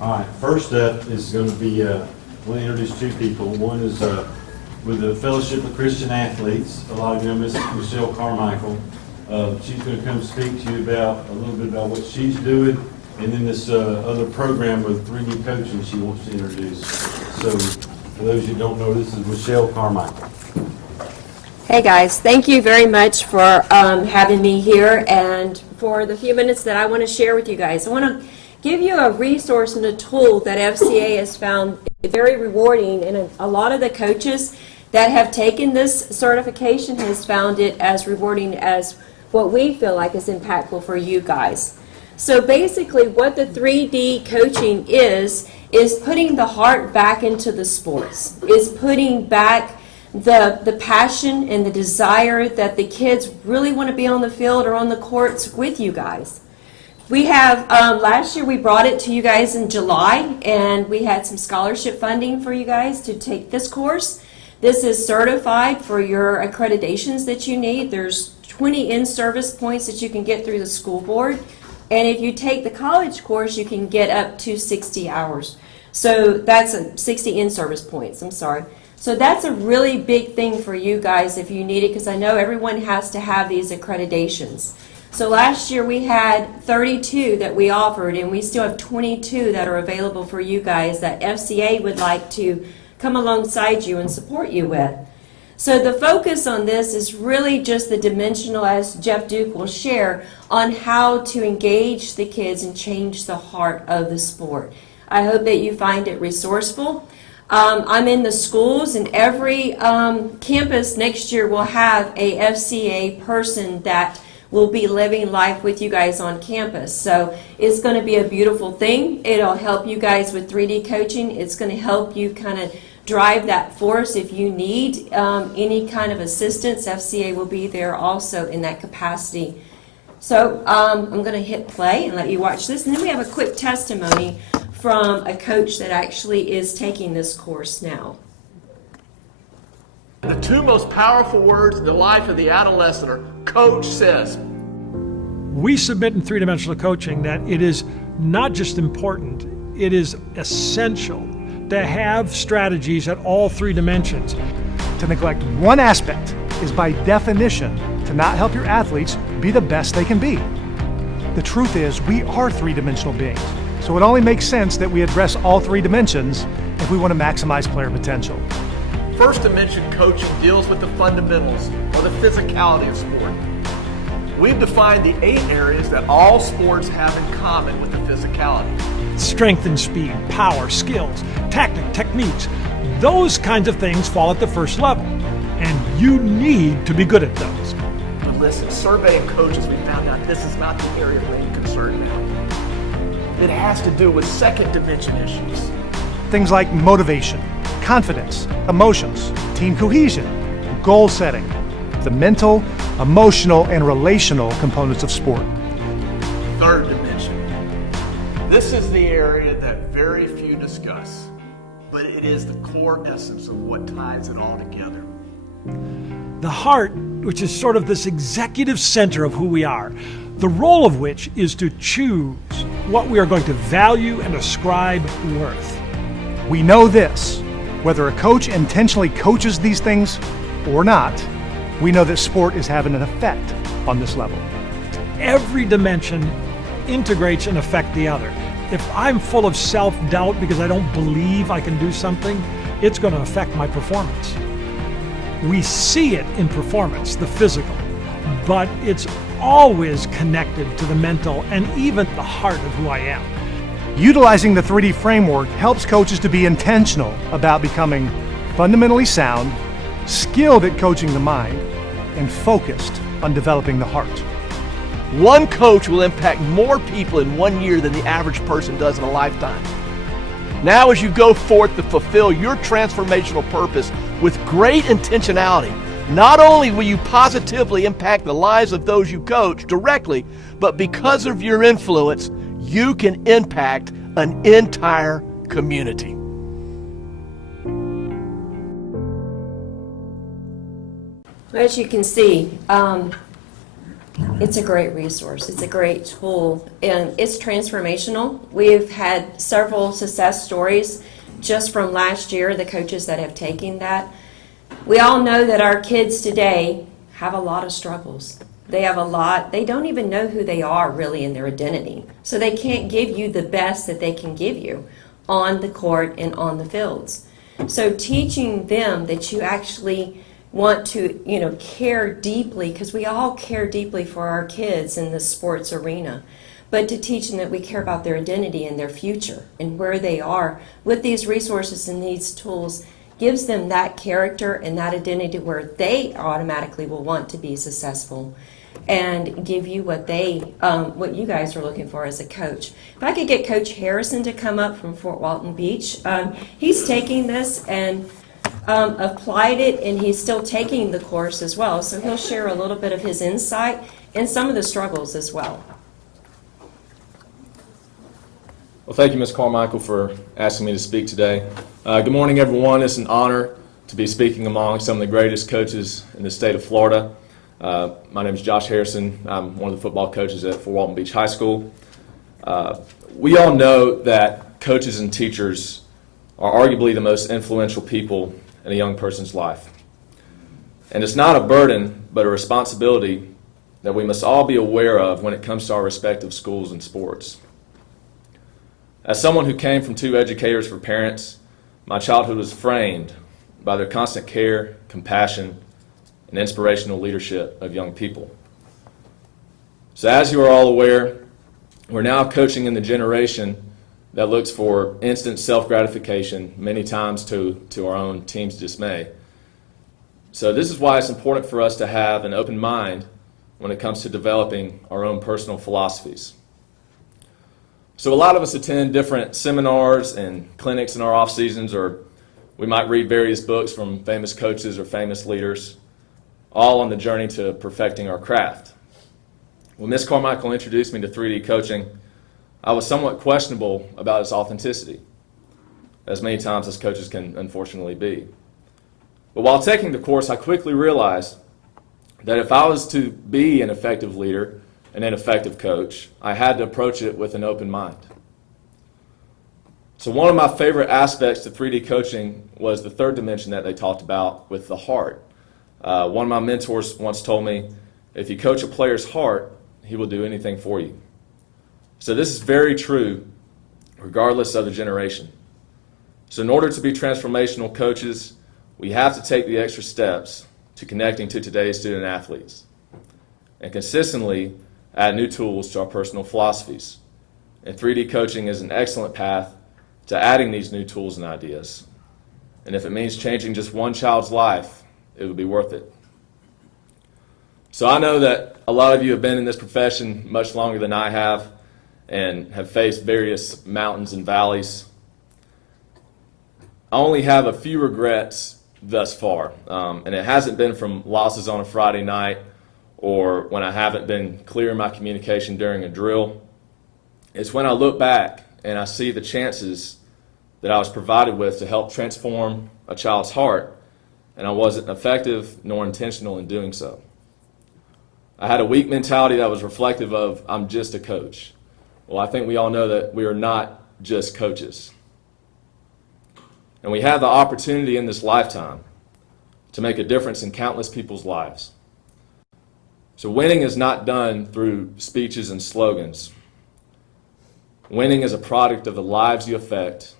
All right, first up is going to be, we'll introduce two people. One is with the Fellowship of Christian Athletes. A lot of you know Mrs. Michelle Carmichael. She's going to come speak to you about a little bit about what she's doing, and then this other program with 3D coaching she wants to introduce. So for those who don't know, this is Michelle Carmichael. Hey guys, thank you very much for having me here and for the few minutes that I want to share with you guys. I want to give you a resource and a tool that FCA has found very rewarding, and a lot of the coaches that have taken this certification has found it as rewarding as what we feel like is impactful for you guys. So basically what the 3D coaching is putting the heart back into the sports, is putting back the passion and the desire that the kids really want to be on the field or on the courts with you guys. We have, last year we brought it to you guys in July, and we had some scholarship funding for you guys to take this course. This is certified for your accreditations that you need. There's 20 in-service points that you can get through the school board. And if you take the college course, you can get up to 60 hours. So that's 60 in-service points, I'm sorry. So that's a really big thing for you guys if you need it, because I know everyone has to have these accreditations. So last year we had 32 that we offered, and we still have 22 that are available for you guys that FCA would like to come alongside you and support you with. So the focus on this is really just the dimensional, as Jeff Duke will share, on how to engage the kids and change the heart of the sport. I hope that you find it resourceful. I'm in the schools, and every campus next year will have a FCA person that will be living life with you guys on campus. So it's going to be a beautiful thing. It'll help you guys with 3D coaching. It's going to help you kind of drive that force. If you need any kind of assistance, FCA will be there also in that capacity. So I'm going to hit play and let you watch this. And then we have a quick testimony from a coach that actually is taking this course now. The two most powerful words in the life of the adolescent are coach says. We submit in three-dimensional coaching that it is not just important, it is essential to have strategies at all three dimensions. To neglect one aspect is by definition to not help your athletes be the best they can be. The truth is, we are three-dimensional beings, so it only makes sense that we address all three dimensions if we want to maximize player potential. First dimension coaching deals with the fundamentals or the physicality of sport. We've defined the 8 areas that all sports have in common with the physicality. Strength and speed, power, skills, tactic, techniques, those kinds of things fall at the first level, and you need to be good at those. But listen, surveying coaches, we found out this is not the area of main concern now. It has to do with second dimension issues. Things like motivation, confidence, emotions, team cohesion, goal setting, the mental, emotional, and relational components of sport. Third dimension. This is the area that very few discuss, but it is the core essence of what ties it all together. The heart, which is sort of this executive center of who we are, the role of which is to choose what we are going to value and ascribe worth. We know this. Whether a coach intentionally coaches these things or not, we know that sport is having an effect on this level. Every dimension integrates and affects the other. If I'm full of self-doubt because I don't believe I can do something, it's going to affect my performance. We see it in performance, the physical, but it's always connected to the mental and even the heart of who I am. Utilizing the 3D framework helps coaches to be intentional about becoming fundamentally sound, skilled at coaching the mind, and focused on developing the heart. One coach will impact more people in 1 year than the average person does in a lifetime. Now, as you go forth to fulfill your transformational purpose with great intentionality, not only will you positively impact the lives of those you coach directly, but because of your influence, you can impact an entire community. As you can see, It's a great resource. It's a great tool, and it's transformational. We've had several success stories just from last year, the coaches that have taken that. We all know that our kids today have a lot of struggles. They don't even know who they are really in their identity. So they can't give you the best that they can give you on the court and on the fields. So teaching them that you actually want to, care deeply, because we all care deeply for our kids in the sports arena, but to teach them that we care about their identity and their future and where they are with these resources and these tools gives them that character and that identity where they automatically will want to be successful and give you what you guys are looking for as a coach. If I could get Coach Harrison to come up from Fort Walton Beach, he's taking this and applied it, and he's still taking the course as well. So he'll share a little bit of his insight and some of the struggles as well. Well, thank you, Ms. Carmichael, for asking me to speak today. Good morning, everyone. It's an honor to be speaking among some of the greatest coaches in the state of Florida. My name is Josh Harrison. I'm one of the football coaches at Fort Walton Beach High School. We all know that coaches and teachers are arguably the most influential people in a young person's life. And it's not a burden, but a responsibility that we must all be aware of when it comes to our respective schools and sports. As someone who came from two educators for parents, my childhood was framed by their constant care, compassion, and inspirational leadership of young people. So as you are all aware, we're now coaching in the generation that looks for instant self-gratification, many times to our own team's dismay. So this is why it's important for us to have an open mind when it comes to developing our own personal philosophies. So a lot of us attend different seminars and clinics in our off seasons, or we might read various books from famous coaches or famous leaders, all on the journey to perfecting our craft. When Ms. Carmichael introduced me to 3D coaching, I was somewhat questionable about its authenticity, as many times as coaches can unfortunately be. But while taking the course, I quickly realized that if I was to be an effective leader and an effective coach, I had to approach it with an open mind. So one of my favorite aspects to 3D coaching was the third dimension that they talked about with the heart. One of my mentors once told me, if you coach a player's heart, he will do anything for you. So this is very true regardless of the generation. So in order to be transformational coaches, we have to take the extra steps to connecting to today's student athletes and consistently add new tools to our personal philosophies. And 3D coaching is an excellent path to adding these new tools and ideas. And if it means changing just one child's life, it would be worth it. So I know that a lot of you have been in this profession much longer than I have and have faced various mountains and valleys. I only have a few regrets thus far, and it hasn't been from losses on a Friday night or when I haven't been clear in my communication during a drill. It's when I look back and I see the chances that I was provided with to help transform a child's heart, and I wasn't effective nor intentional in doing so. I had a weak mentality that was reflective of, I'm just a coach. Well, I think we all know that we are not just coaches. And we have the opportunity in this lifetime to make a difference in countless people's lives. So winning is not done through speeches and slogans. Winning is a product of the lives you affect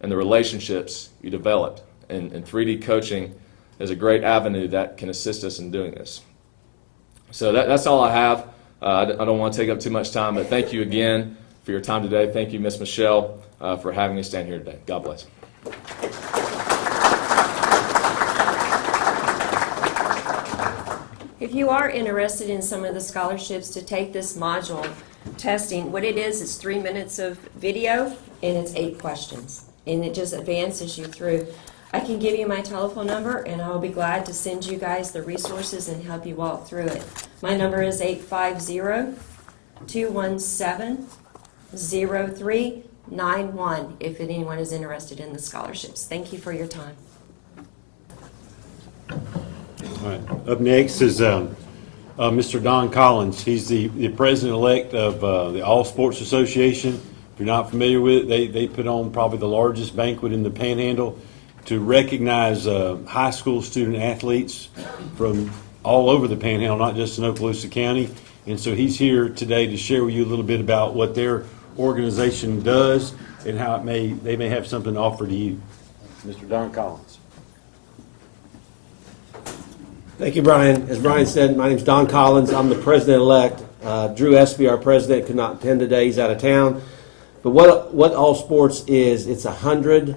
and the relationships you develop. And 3D coaching is a great avenue that can assist us in doing this. So that's all I have. I don't want to take up too much time, but thank you again for your time today. Thank you, Ms. Michelle, for having me stand here today. God bless. If you are interested in some of the scholarships to take this module testing, what it is 3 minutes of video and it's 8 questions, and it just advances you through. I can give you my telephone number, and I'll be glad to send you guys the resources and help you walk through it. My number is 850-217-0391 if anyone is interested in the scholarships. Thank you for your time. All right. Up next is Mr. Don Collins. He's the president-elect of the All Sports Association. If you're not familiar with it, they put on probably the largest banquet in the Panhandle to recognize high school student athletes from all over the Panhandle, not just in Okaloosa County. And so he's here today to share with you a little bit about what their organization does and how they may have something to offer to you. Mr. Don Collins. Thank you, Brian. As Brian said, my name is Don Collins. I'm the president-elect. Drew Espy, our president, could not attend today. He's out of town. But what All Sports is, it's 100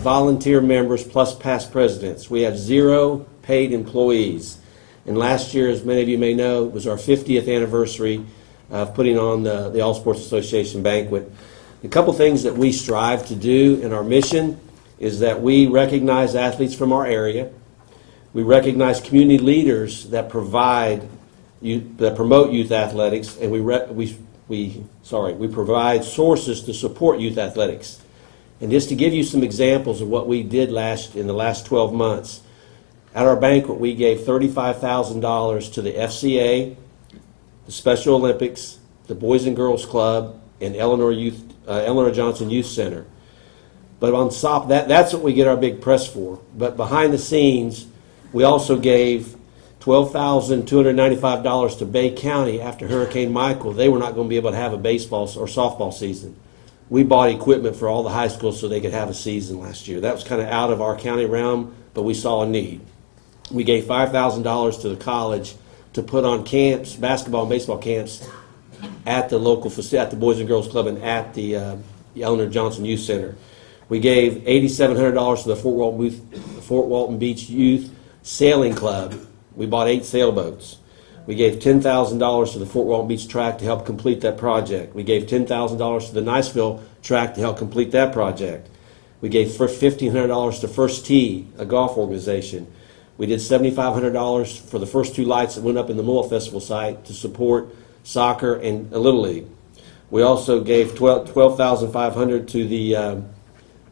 volunteer members plus past presidents. We have 0 paid employees. And last year, as many of you may know, it was our 50th anniversary of putting on the All Sports Association banquet. A couple things that we strive to do in our mission is that we recognize athletes from our area. We recognize community leaders that promote youth athletics, and we provide sources to support youth athletics. And just to give you some examples of what we did in the last 12 months, at our banquet we gave $35,000 to the FCA, the Special Olympics, the Boys and Girls Club, and Eleanor Johnson Youth Center. But on top of that, that's what we get our big press for. But behind the scenes, we also gave $12,295 to Bay County after Hurricane Michael. They were not going to be able to have a baseball or softball season. We bought equipment for all the high schools so they could have a season last year. That was kind of out of our county realm, but we saw a need. We gave $5,000 to the college to put on camps, basketball and baseball camps, at the local facility, at the Boys and Girls Club and at the Eleanor Johnson Youth Center. We gave $8,700 to the Fort Walton Beach Youth Sailing Club. We bought 8 sailboats. We gave $10,000 to the Fort Walton Beach track to help complete that project. We gave $10,000 to the Niceville track to help complete that project. We gave $1,500 to First Tee, a golf organization. We did $7,500 for the first 2 lights that went up in the Mullet Festival site to support soccer and a Little League. We also gave $12,500 to the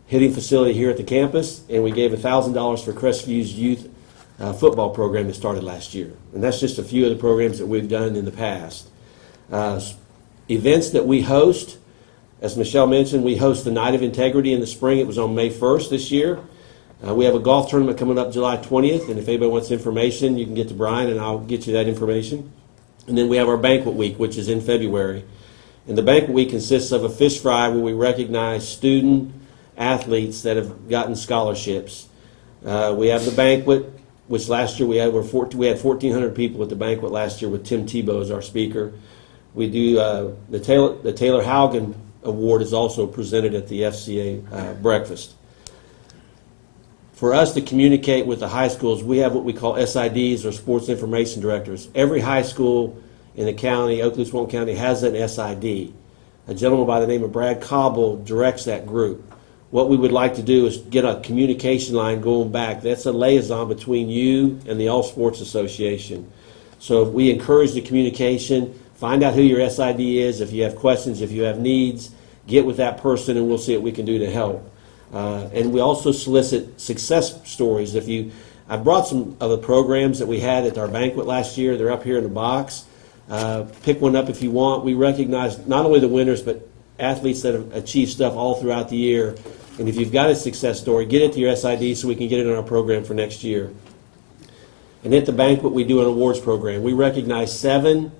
hitting facility here at the campus, and we gave $1,000 for Crestview's youth football program that started last year. And that's just a few of the programs that we've done in the past. Events that we host, as Michelle mentioned, we host the Night of Integrity in the spring. It was on May 1st this year. We have a golf tournament coming up July 20th, and if anybody wants information, you can get to Brian and I'll get you that information. And then we have our banquet week, which is in February. And the banquet week consists of a fish fry where we recognize student athletes that have gotten scholarships. We have the banquet, which last year we had 1,400 people at the banquet last year with Tim Tebow as our speaker. We do the Taylor Haugen Award is also presented at the FCA breakfast. For us to communicate with the high schools, we have what we call SIDs, or Sports Information Directors. Every high school in the county, Okaloosa Walton County, has an SID. A gentleman by the name of Brad Cobble directs that group. What we would like to do is get a communication line going back. That's a liaison between you and the All Sports Association. So we encourage the communication. Find out who your SID is. If you have questions, if you have needs, get with that person and we'll see what we can do to help. And we also solicit success stories. I've brought some of the programs that we had at our banquet last year. They're up here in the box. Pick one up if you want. We recognize not only the winners, but athletes that have achieved stuff all throughout the year. And if you've got a success story, get it to your SID so we can get it in our program for next year. And at the banquet, we do an awards program. We recognize 7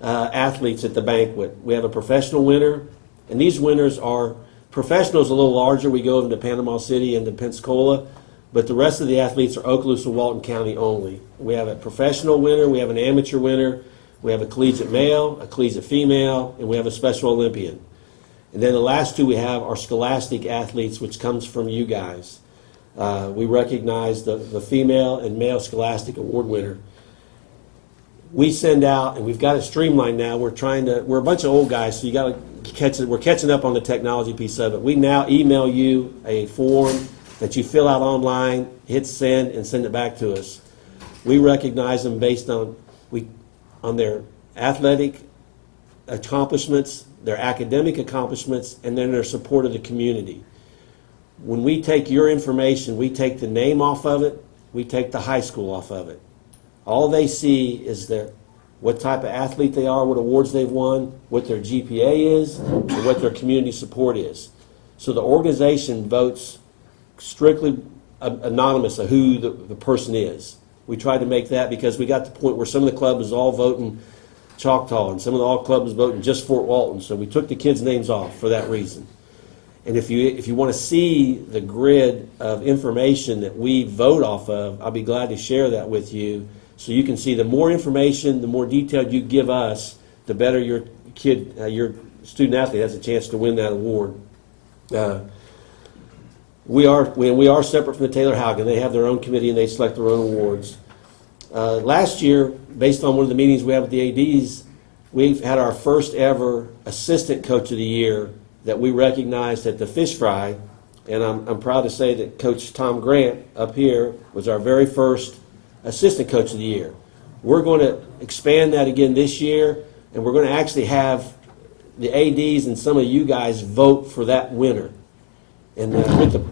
athletes at the banquet. We have a professional winner, and these winners are professionals a little larger. We go into Panama City and to Pensacola, but the rest of the athletes are Okaloosa Walton County only. We have a professional winner, we have an amateur winner, we have a collegiate male, a collegiate female, and we have a Special Olympian. And then the last 2 we have are scholastic athletes, which comes from you guys. We recognize the female and male scholastic award winner. We send out, and we've got it streamlined now. We're a bunch of old guys, so you got to catch it. We're catching up on the technology piece of it. We now email you a form that you fill out online, hit send, and send it back to us. We recognize them based on their athletic accomplishments, their academic accomplishments, and then their support of the community. When we take your information, we take the name off of it, we take the high school off of it. All they see is what type of athlete they are, what awards they've won, what their GPA is, and what their community support is. So the organization votes strictly anonymous of who the person is. We tried to make that because we got to the point where some of the clubs was all voting Choctaw and some of the all clubs was voting just Fort Walton. So we took the kids' names off for that reason. And if you want to see the grid of information that we vote off of, I'll be glad to share that with you. So you can see the more information, the more detailed you give us, the better your kid, your student athlete has a chance to win that award. We are separate from the Taylor Haugen. They have their own committee and they select their own awards. Last year, based on one of the meetings we had with the ADs, we've had our first ever assistant coach of the year that we recognized at the Fish Fry. And I'm proud to say that Coach Tom Grant up here was our very first assistant coach of the year. We're going to expand that again this year, and we're going to actually have the ADs and some of you guys vote for that winner. And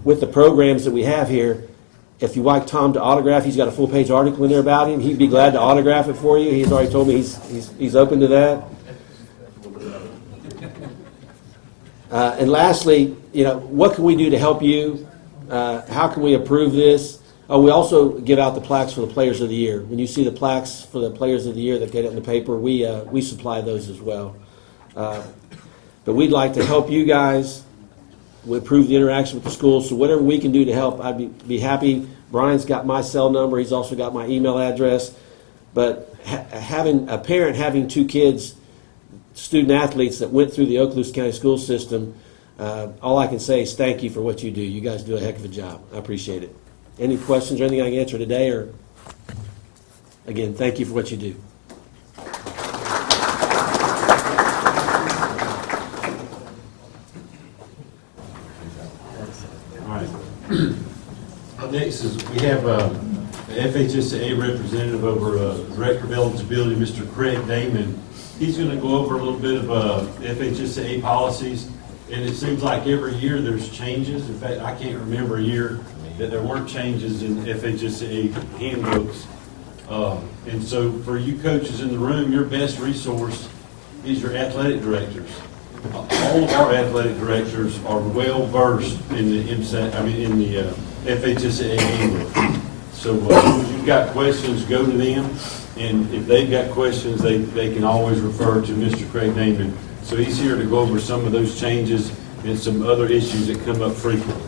with the programs that we have here, if you like Tom to autograph, he's got a full-page article in there about him. He'd be glad to autograph it for you. He's already told me he's open to that. And lastly, what can we do to help you? How can we approve this? Oh, we also give out the plaques for the Players of the Year. When you see the plaques for the Players of the Year that get it in the paper, we supply those as well. But we'd like to help you guys. We improve the interaction with the school. So whatever we can do to help, I'd be happy. Brian's got my cell number. He's also got my email address. But having a parent having two kids, student athletes that went through the Okaloosa County school system, all I can say is thank you for what you do. You guys do a heck of a job. I appreciate it. Any questions or anything I can answer today? Or again, thank you for what you do. All right. Next is we have the FHSAA representative over Director of Eligibility, Mr. Craig Damon. He's going to go over a little bit of FHSAA policies, and it seems like every year there's changes. In fact, I can't remember a year that there weren't changes in FHSAA handbooks. And so for you coaches in the room, your best resource is your athletic directors. All of our athletic directors are well versed in the FHSAA handbook. So if you've got questions, go to them. And if they've got questions, they can always refer to Mr. Craig Damon. So he's here to go over some of those changes and some other issues that come up frequently.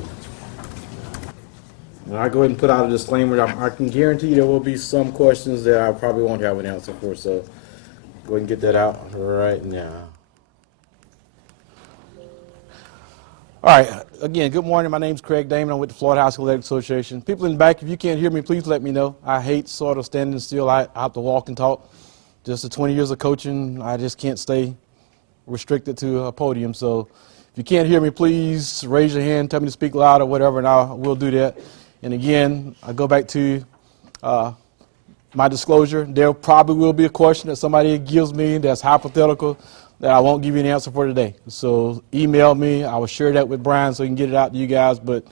I go ahead and put out a disclaimer. I can guarantee there will be some questions that I probably won't have an answer for. So go ahead and get that out right now. All right. Again, good morning. My name's Craig Damon. I'm with the Florida High School Athletic Association. People in the back, if you can't hear me, please let me know. I hate sort of standing still. I have to walk and talk. Just the 20 years of coaching, I just can't stay restricted to a podium. So if you can't hear me, please raise your hand, tell me to speak loud or whatever, and I will do that. And again, I go back to my disclosure. There probably will be a question that somebody gives me that's hypothetical that I won't give you an answer for today. So email me. I will share that with Brian so he can get it out to you guys, but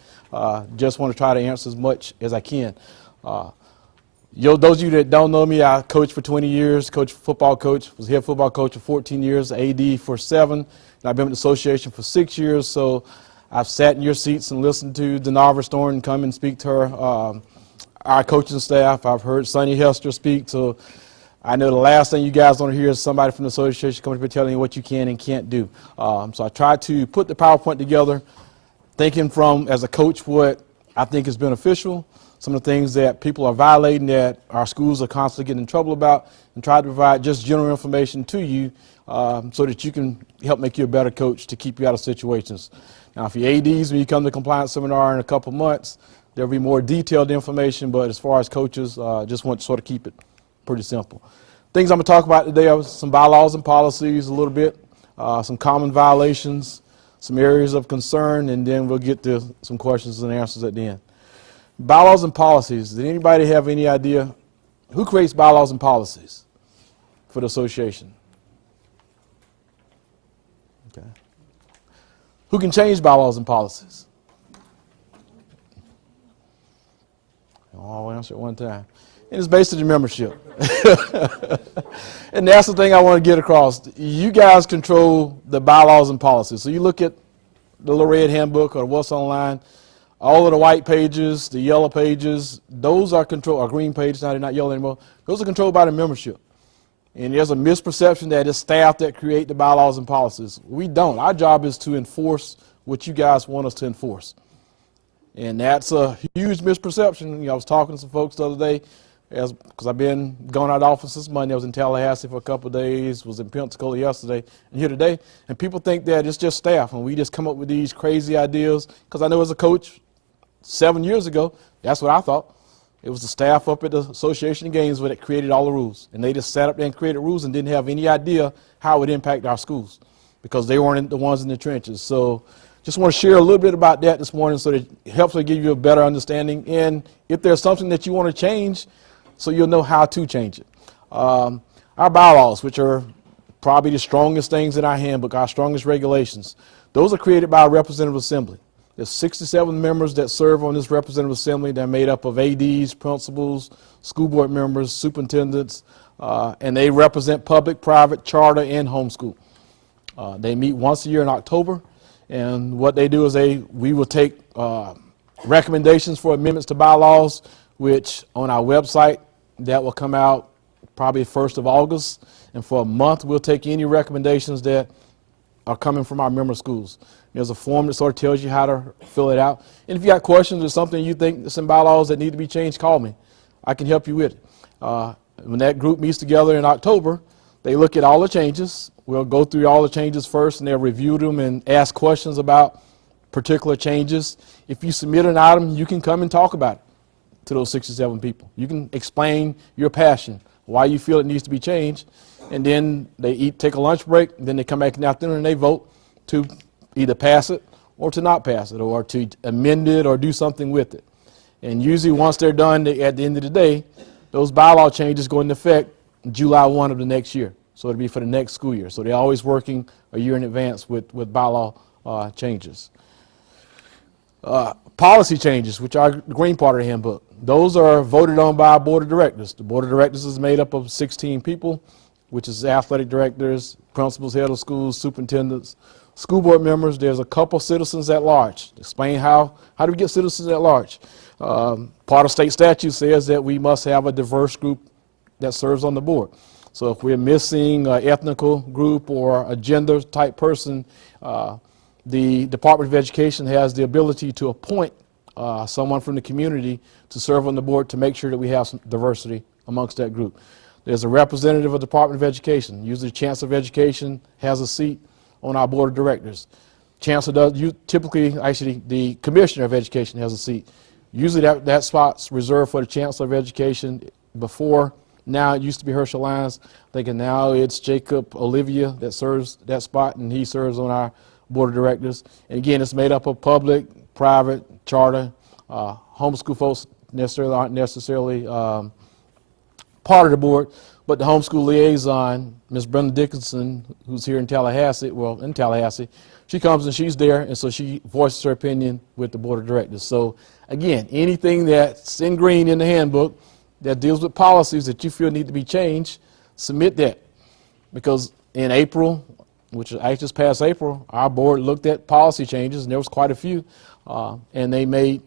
just want to try to answer as much as I can. Those of you that don't know me, I coached for 20 years, football coach, was head football coach for 14 years, AD for 7, and I've been with the association for 6 years, so I've sat in your seats and listened to Denarva Storm come and speak to her, our coaching staff. I've heard Sonny Hester speak, so I know the last thing you guys want to hear is somebody from the association coming to be telling you what you can and can't do. So I try to put the PowerPoint together, thinking from, as a coach, what I think is beneficial, some of the things that people are violating that our schools are constantly getting in trouble about, and try to provide just general information to you so that you can help make you a better coach to keep you out of situations. Now, for your ADs, when you come to the compliance seminar in a couple months, there'll be more detailed information, but as far as coaches, just want to sort of keep it pretty simple. Things I'm going to talk about today are some bylaws and policies a little bit, some common violations, some areas of concern, and then we'll get to some questions and answers at the end. Bylaws and policies. Did anybody have any idea who creates bylaws and policies for the association? Okay. Who can change bylaws and policies? I'll answer at one time. and it's based on your membership. And that's the thing I want to get across. You guys control the bylaws and policies. So you look at the little red handbook or what's online, all of the white pages, the yellow pages, those are controlled, or green pages, now they're not yellow anymore, those are controlled by the membership. And there's a misperception that it's staff that create the bylaws and policies. We don't. Our job is to enforce what you guys want us to enforce. And that's a huge misperception. You know, I was talking to some folks the other day, because I've been going out of office since Monday. I was in Tallahassee for a couple of days, was in Pensacola yesterday, and here today. And people think that it's just staff, and we just come up with these crazy ideas. Because I know as a coach, 7 years ago, that's what I thought. It was the staff up at the Association of Games that created all the rules. And they just sat up there and created rules and didn't have any idea how it would impact our schools, because they weren't the ones in the trenches. So just want to share a little bit about that this morning so that it helps to give you a better understanding. And if there's something that you want to change, so you'll know how to change it. Our bylaws, which are probably the strongest things in our handbook, our strongest regulations, those are created by a representative assembly. There's 67 members that serve on this representative assembly. They're made up of ADs, principals, school board members, superintendents, and they represent public, private, charter, and homeschool. They meet once a year in October, and what they do is we will take recommendations for amendments to bylaws, which on our website, that will come out probably 1st of August, and for a month we'll take any recommendations that are coming from our member schools. There's a form that sort of tells you how to fill it out. And if you got questions or something you think there's some bylaws that need to be changed, call me. I can help you with it. When that group meets together in October, they look at all the changes. We'll go through all the changes first, and they'll review them and ask questions about particular changes. If you submit an item, you can come and talk about it to those 67 people. You can explain your passion, why you feel it needs to be changed, and then they take a lunch break, and then they come back in the afternoon and they vote to either pass it or to not pass it, or to amend it or do something with it. And usually once they're done, at the end of the day, those bylaw changes go into effect July 1 of the next year. So it'll be for the next school year. So they're always working a year in advance with bylaw changes. Policy changes, which are the green part of the handbook. Those are voted on by our board of directors. The board of directors is made up of 16 people, which is athletic directors, principals, head of schools, superintendents, school board members. There's a couple citizens at large. Explain how do we get citizens at large? Part of state statute says that we must have a diverse group that serves on the board. So if we're missing an ethnical group or a gender type person, the Department of Education has the ability to appoint someone from the community to serve on the board to make sure that we have some diversity amongst that group. There's a representative of the Department of Education. Usually the Chancellor of Education has a seat on our board of directors. Chancellor does, actually the Commissioner of Education has a seat. Usually that spot's reserved for the Chancellor of Education. Before, now it used to be Herschel Lyons. I think now it's Jacob Olivia that serves that spot, and he serves on our board of directors. And again, it's made up of public, private, charter, homeschool folks aren't necessarily part of the board, but the homeschool liaison, Ms. Brenda Dickinson, who's here in Tallahassee, she comes and she's there, and so she voices her opinion with the board of directors. So again, anything that's in green in the handbook that deals with policies that you feel need to be changed, submit that. Because in April, which is just past April, our board looked at policy changes, and there was quite a few, and they made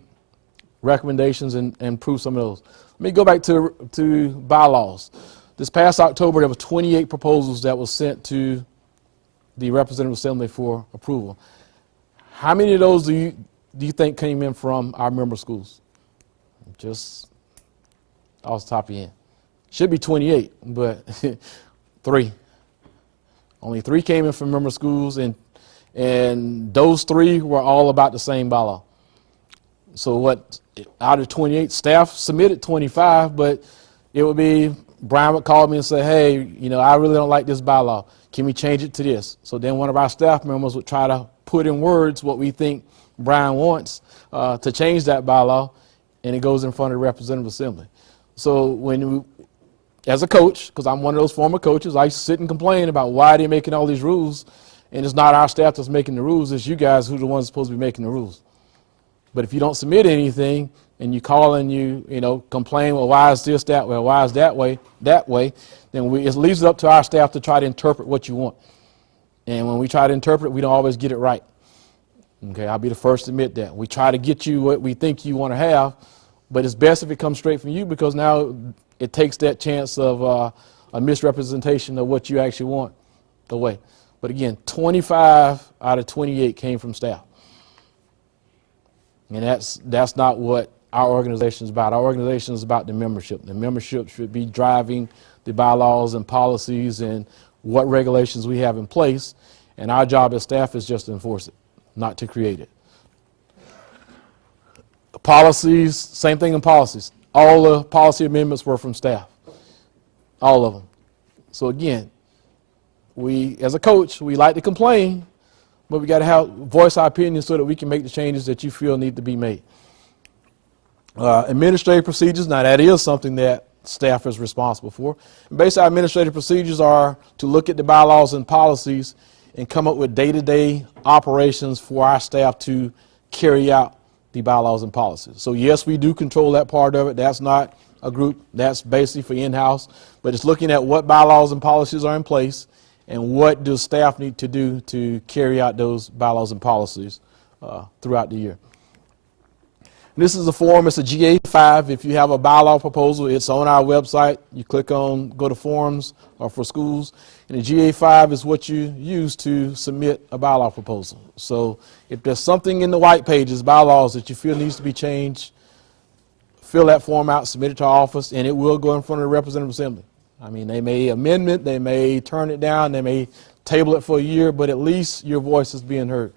recommendations and improved some of those. Let me go back to bylaws. This past October, there were 28 proposals that were sent to the Representative Assembly for approval. How many of those do you think came in from our member schools? Just off the top of your head. Should be 28, but 3. Only 3 came in from member schools, and those 3 were all about the same bylaw. So out of 28, staff submitted 25, but it would be, Brian would call me and say, hey, I really don't like this bylaw. Can we change it to this? So then one of our staff members would try to put in words what we think Brian wants to change that bylaw, and it goes in front of the Representative Assembly. So as a coach, because I'm one of those former coaches, I used to sit and complain about why they're making all these rules, and it's not our staff that's making the rules, it's you guys who are the ones supposed to be making the rules. But if you don't submit anything, and you call and you complain, well, why is this that way, why is that way, then it leaves it up to our staff to try to interpret what you want. And when we try to interpret, we don't always get it right. Okay, I'll be the first to admit that. We try to get you what we think you want to have, but it's best if it comes straight from you, because now it takes that chance of a misrepresentation of what you actually want away. But again, 25 out of 28 came from staff. And that's not what our organization is about. Our organization is about the membership. The membership should be driving the bylaws and policies and what regulations we have in place. And our job as staff is just to enforce it, not to create it. Policies, same thing in policies. All the policy amendments were from staff. All of them. So again, we, as a coach, we like to complain, but we got to voice our opinions so that we can make the changes that you feel need to be made. Administrative procedures, now that is something that staff is responsible for. And basically, our administrative procedures are to look at the bylaws and policies and come up with day-to-day operations for our staff to carry out the bylaws and policies. So yes, we do control that part of it. That's not a group. That's basically for in-house. But it's looking at what bylaws and policies are in place and what does staff need to do to carry out those bylaws and policies throughout the year. This is a form. It's a GA5. If you have a bylaw proposal, it's on our website. You click on go to forms or for schools. And the GA5 is what you use to submit a bylaw proposal. So if there's something in the white pages, bylaws, that you feel needs to be changed, fill that form out, submit it to our office, and it will go in front of the Representative Assembly. I mean, they may amend it, they may turn it down, they may table it for a year, but at least your voice is being heard.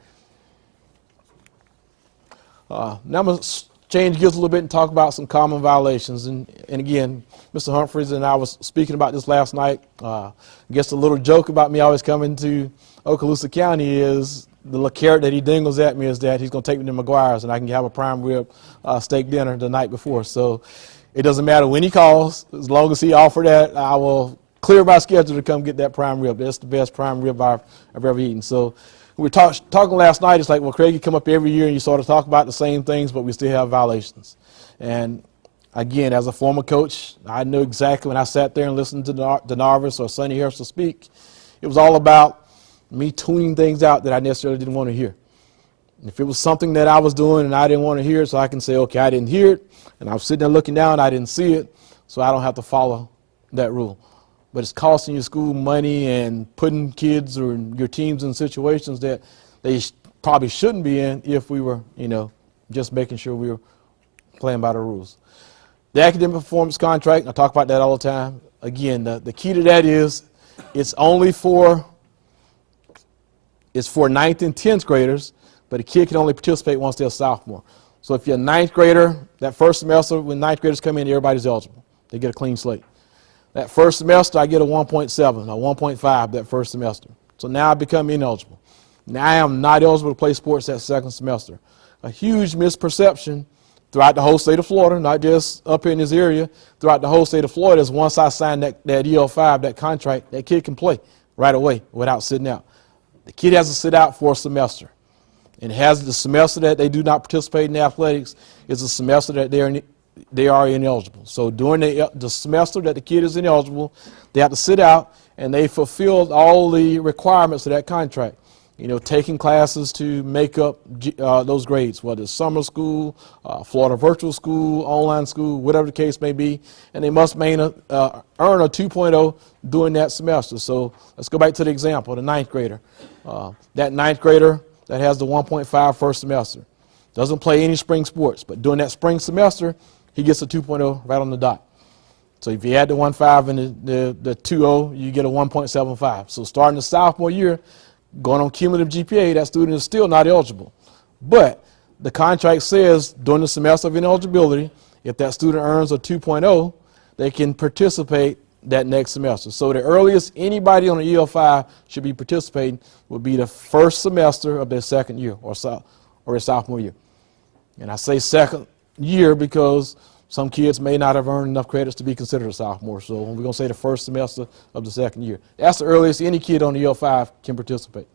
Now I'm going to change gears a little bit and talk about some common violations. And again, Mr. Humphreys and I was speaking about this last night. I guess the little joke about me always coming to Okaloosa County is the little carrot that he dingles at me is that he's going to take me to McGuire's and I can have a prime rib steak dinner the night before. So it doesn't matter when he calls, as long as he offered that, I will clear my schedule to come get that prime rib. That's the best prime rib I've ever eaten. So we were talking last night. It's like, well, Craig, you come up every year and you sort of talk about the same things, but we still have violations. And again, as a former coach, I knew exactly when I sat there and listened to DeNarvis or Sonny Harrison speak, it was all about me tuning things out that I necessarily didn't want to hear. If it was something that I was doing and I didn't want to hear it, so I can say, okay, I didn't hear it, and I was sitting there looking down, I didn't see it, so I don't have to follow that rule. But it's costing your school money and putting kids or your teams in situations that they probably shouldn't be in if we were, just making sure we were playing by the rules. The academic performance contract, I talk about that all the time. Again, the key to that is it's only for 9th and 10th graders, but a kid can only participate once they're a sophomore. So if you're a 9th grader, that first semester when 9th graders come in, everybody's eligible. They get a clean slate. That first semester, I get a 1.7 or 1.5 that first semester. So now I become ineligible. Now I am not eligible to play sports that second semester. A huge misperception throughout the whole state of Florida, not just up in this area, throughout the whole state of Florida is once I sign that EL5, that contract, that kid can play right away without sitting out. The kid has to sit out for a semester. And it has the semester that they do not participate in athletics is a semester that they are ineligible. So during the semester that the kid is ineligible, they have to sit out, and they fulfilled all the requirements of that contract. Taking classes to make up those grades, whether it's summer school, Florida virtual school, online school, whatever the case may be, and they must earn a 2.0 during that semester. So let's go back to the example, the 9th grader. That 9th grader that has the 1.5 first semester doesn't play any spring sports, but during that spring semester, he gets a 2.0 right on the dot. So if you add the 1.5 and the 2.0, you get a 1.75. So starting the sophomore year, going on cumulative GPA, that student is still not eligible. But the contract says during the semester of ineligibility, if that student earns a 2.0, they can participate that next semester. So the earliest anybody on the EL5 should be participating would be the first semester of their second year or their sophomore year. And I say second year because some kids may not have earned enough credits to be considered a sophomore. So we're going to say the first semester of the second year. That's the earliest any kid on the EL5 can participate.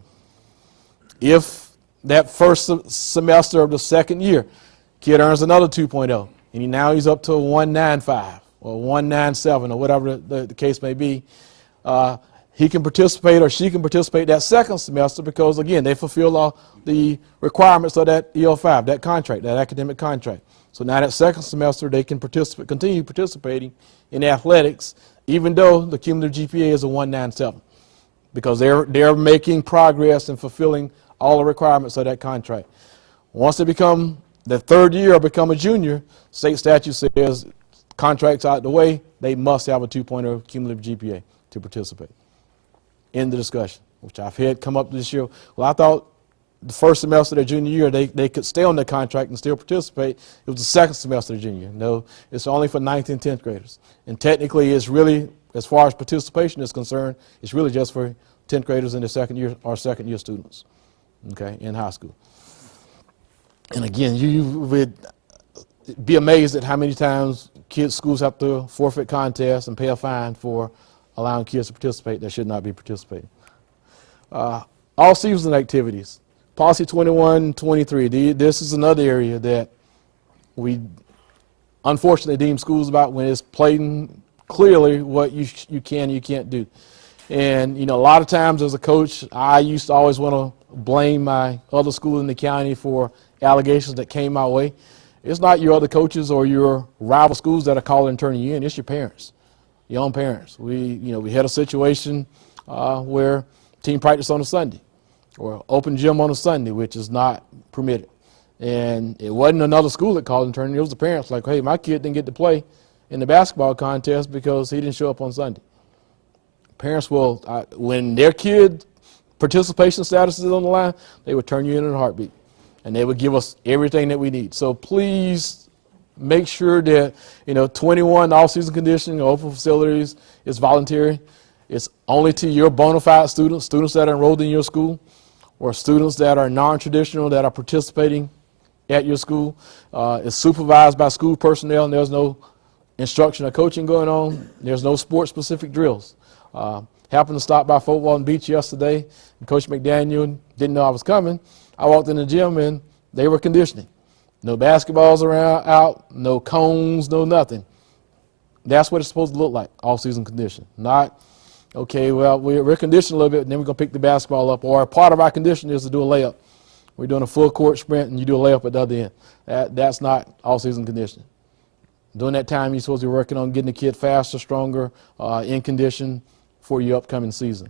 If that first semester of the second year, kid earns another 2.0, and now he's up to a 195 or 197 or whatever the case may be, he can participate or she can participate that second semester because, again, they fulfill all the requirements of that EL5, that contract, that academic contract. So now that second semester, they can continue participating in athletics, even though the cumulative GPA is a 197, because they're making progress and fulfilling all the requirements of that contract. Once they become the third year or become a junior, state statute says contracts out the way, they must have a 2.0 cumulative GPA to participate. In the discussion, which I've had come up this year. Well, I thought the first semester of their junior year, they could stay on their contract and still participate. It was the second semester of junior year. No, it's only for 9th and 10th graders. And technically, it's really, as far as participation is concerned, it's really just for 10th graders and the second year or second year students, okay, in high school. And again, you would be amazed at how many times schools have to forfeit contests and pay a fine for allowing kids to participate that should not be participating. All season activities. Policy 2123, this is another area that we unfortunately deem schools about when it's plain clearly what you can and you can't do. And, you know, a lot of times as a coach, I used to always want to blame my other school in the county for allegations that came my way. It's not your other coaches or your rival schools that are calling and turning you in, it's your parents. Your own parents. We had a situation where team practice on a Sunday or open gym on a Sunday, which is not permitted. And it wasn't another school that called and turned. It was the parents like, hey, my kid didn't get to play in the basketball contest because he didn't show up on Sunday. Parents will, when their kid participation status is on the line, they would turn you in a heartbeat. And they would give us everything that we need. So please, make sure that, 21 off-season conditioning, open facilities is voluntary. It's only to your bona fide students that are enrolled in your school, or students that are non-traditional that are participating at your school. It's supervised by school personnel, and there's no instruction or coaching going on. There's no sport-specific drills. Happened to stop by Fort Walton Beach yesterday, and Coach McDaniel didn't know I was coming. I walked in the gym, and they were conditioning. No basketballs out, no cones, no nothing. That's what it's supposed to look like, off-season condition. Not, okay, well, we're conditioning a little bit, and then we're going to pick the basketball up. Or part of our condition is to do a layup. We're doing a full court sprint, and you do a layup at the other end. That's not off-season conditioning. During that time, you're supposed to be working on getting the kid faster, stronger, in condition for your upcoming season.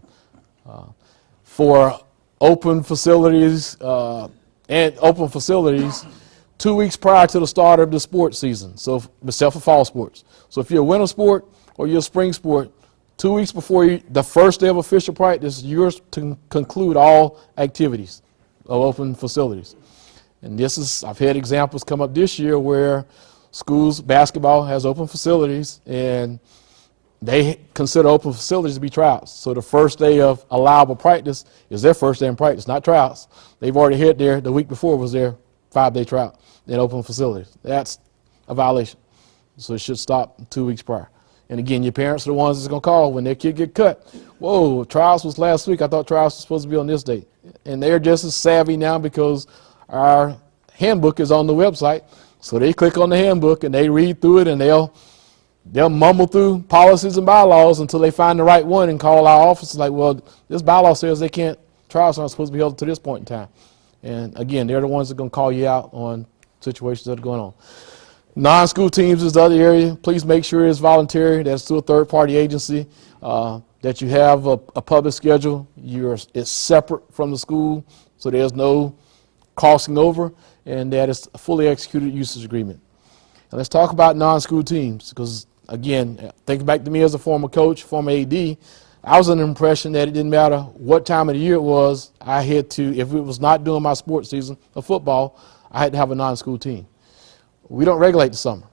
For open facilities, 2 weeks prior to the start of the sports season, so except for fall sports. So if you're a winter sport or you're a spring sport, 2 weeks before the first day of official practice, you're to conclude all activities of open facilities. And I've had examples come up this year where schools basketball has open facilities and they consider open facilities to be tryouts. So the first day of allowable practice is their first day in practice, not tryouts. They've already hit there. The week before was their 5-day tryout in open facilities. That's a violation. So it should stop 2 weeks prior. And again, your parents are the ones that's going to call when their kid get cut. Whoa, trials was last week. I thought trials was supposed to be on this date. And they're just as savvy now because our handbook is on the website. So they click on the handbook and they read through it and they'll mumble through policies and bylaws until they find the right one and call our office like, well, this bylaw says trials aren't supposed to be held to this point in time. And again, they're the ones that are going to call you out on situations that are going on. Non-school teams is the other area. Please make sure it's voluntary. That's to a third-party agency. That you have a public schedule. It's separate from the school, so there's no crossing over, and that is a fully executed usage agreement. And let's talk about non-school teams, because again, think back to me as a former coach, former AD. I was under the impression that it didn't matter what time of the year it was, I had to, if it was not during my sports season of football, I had to have a non-school team. We don't regulate the summer.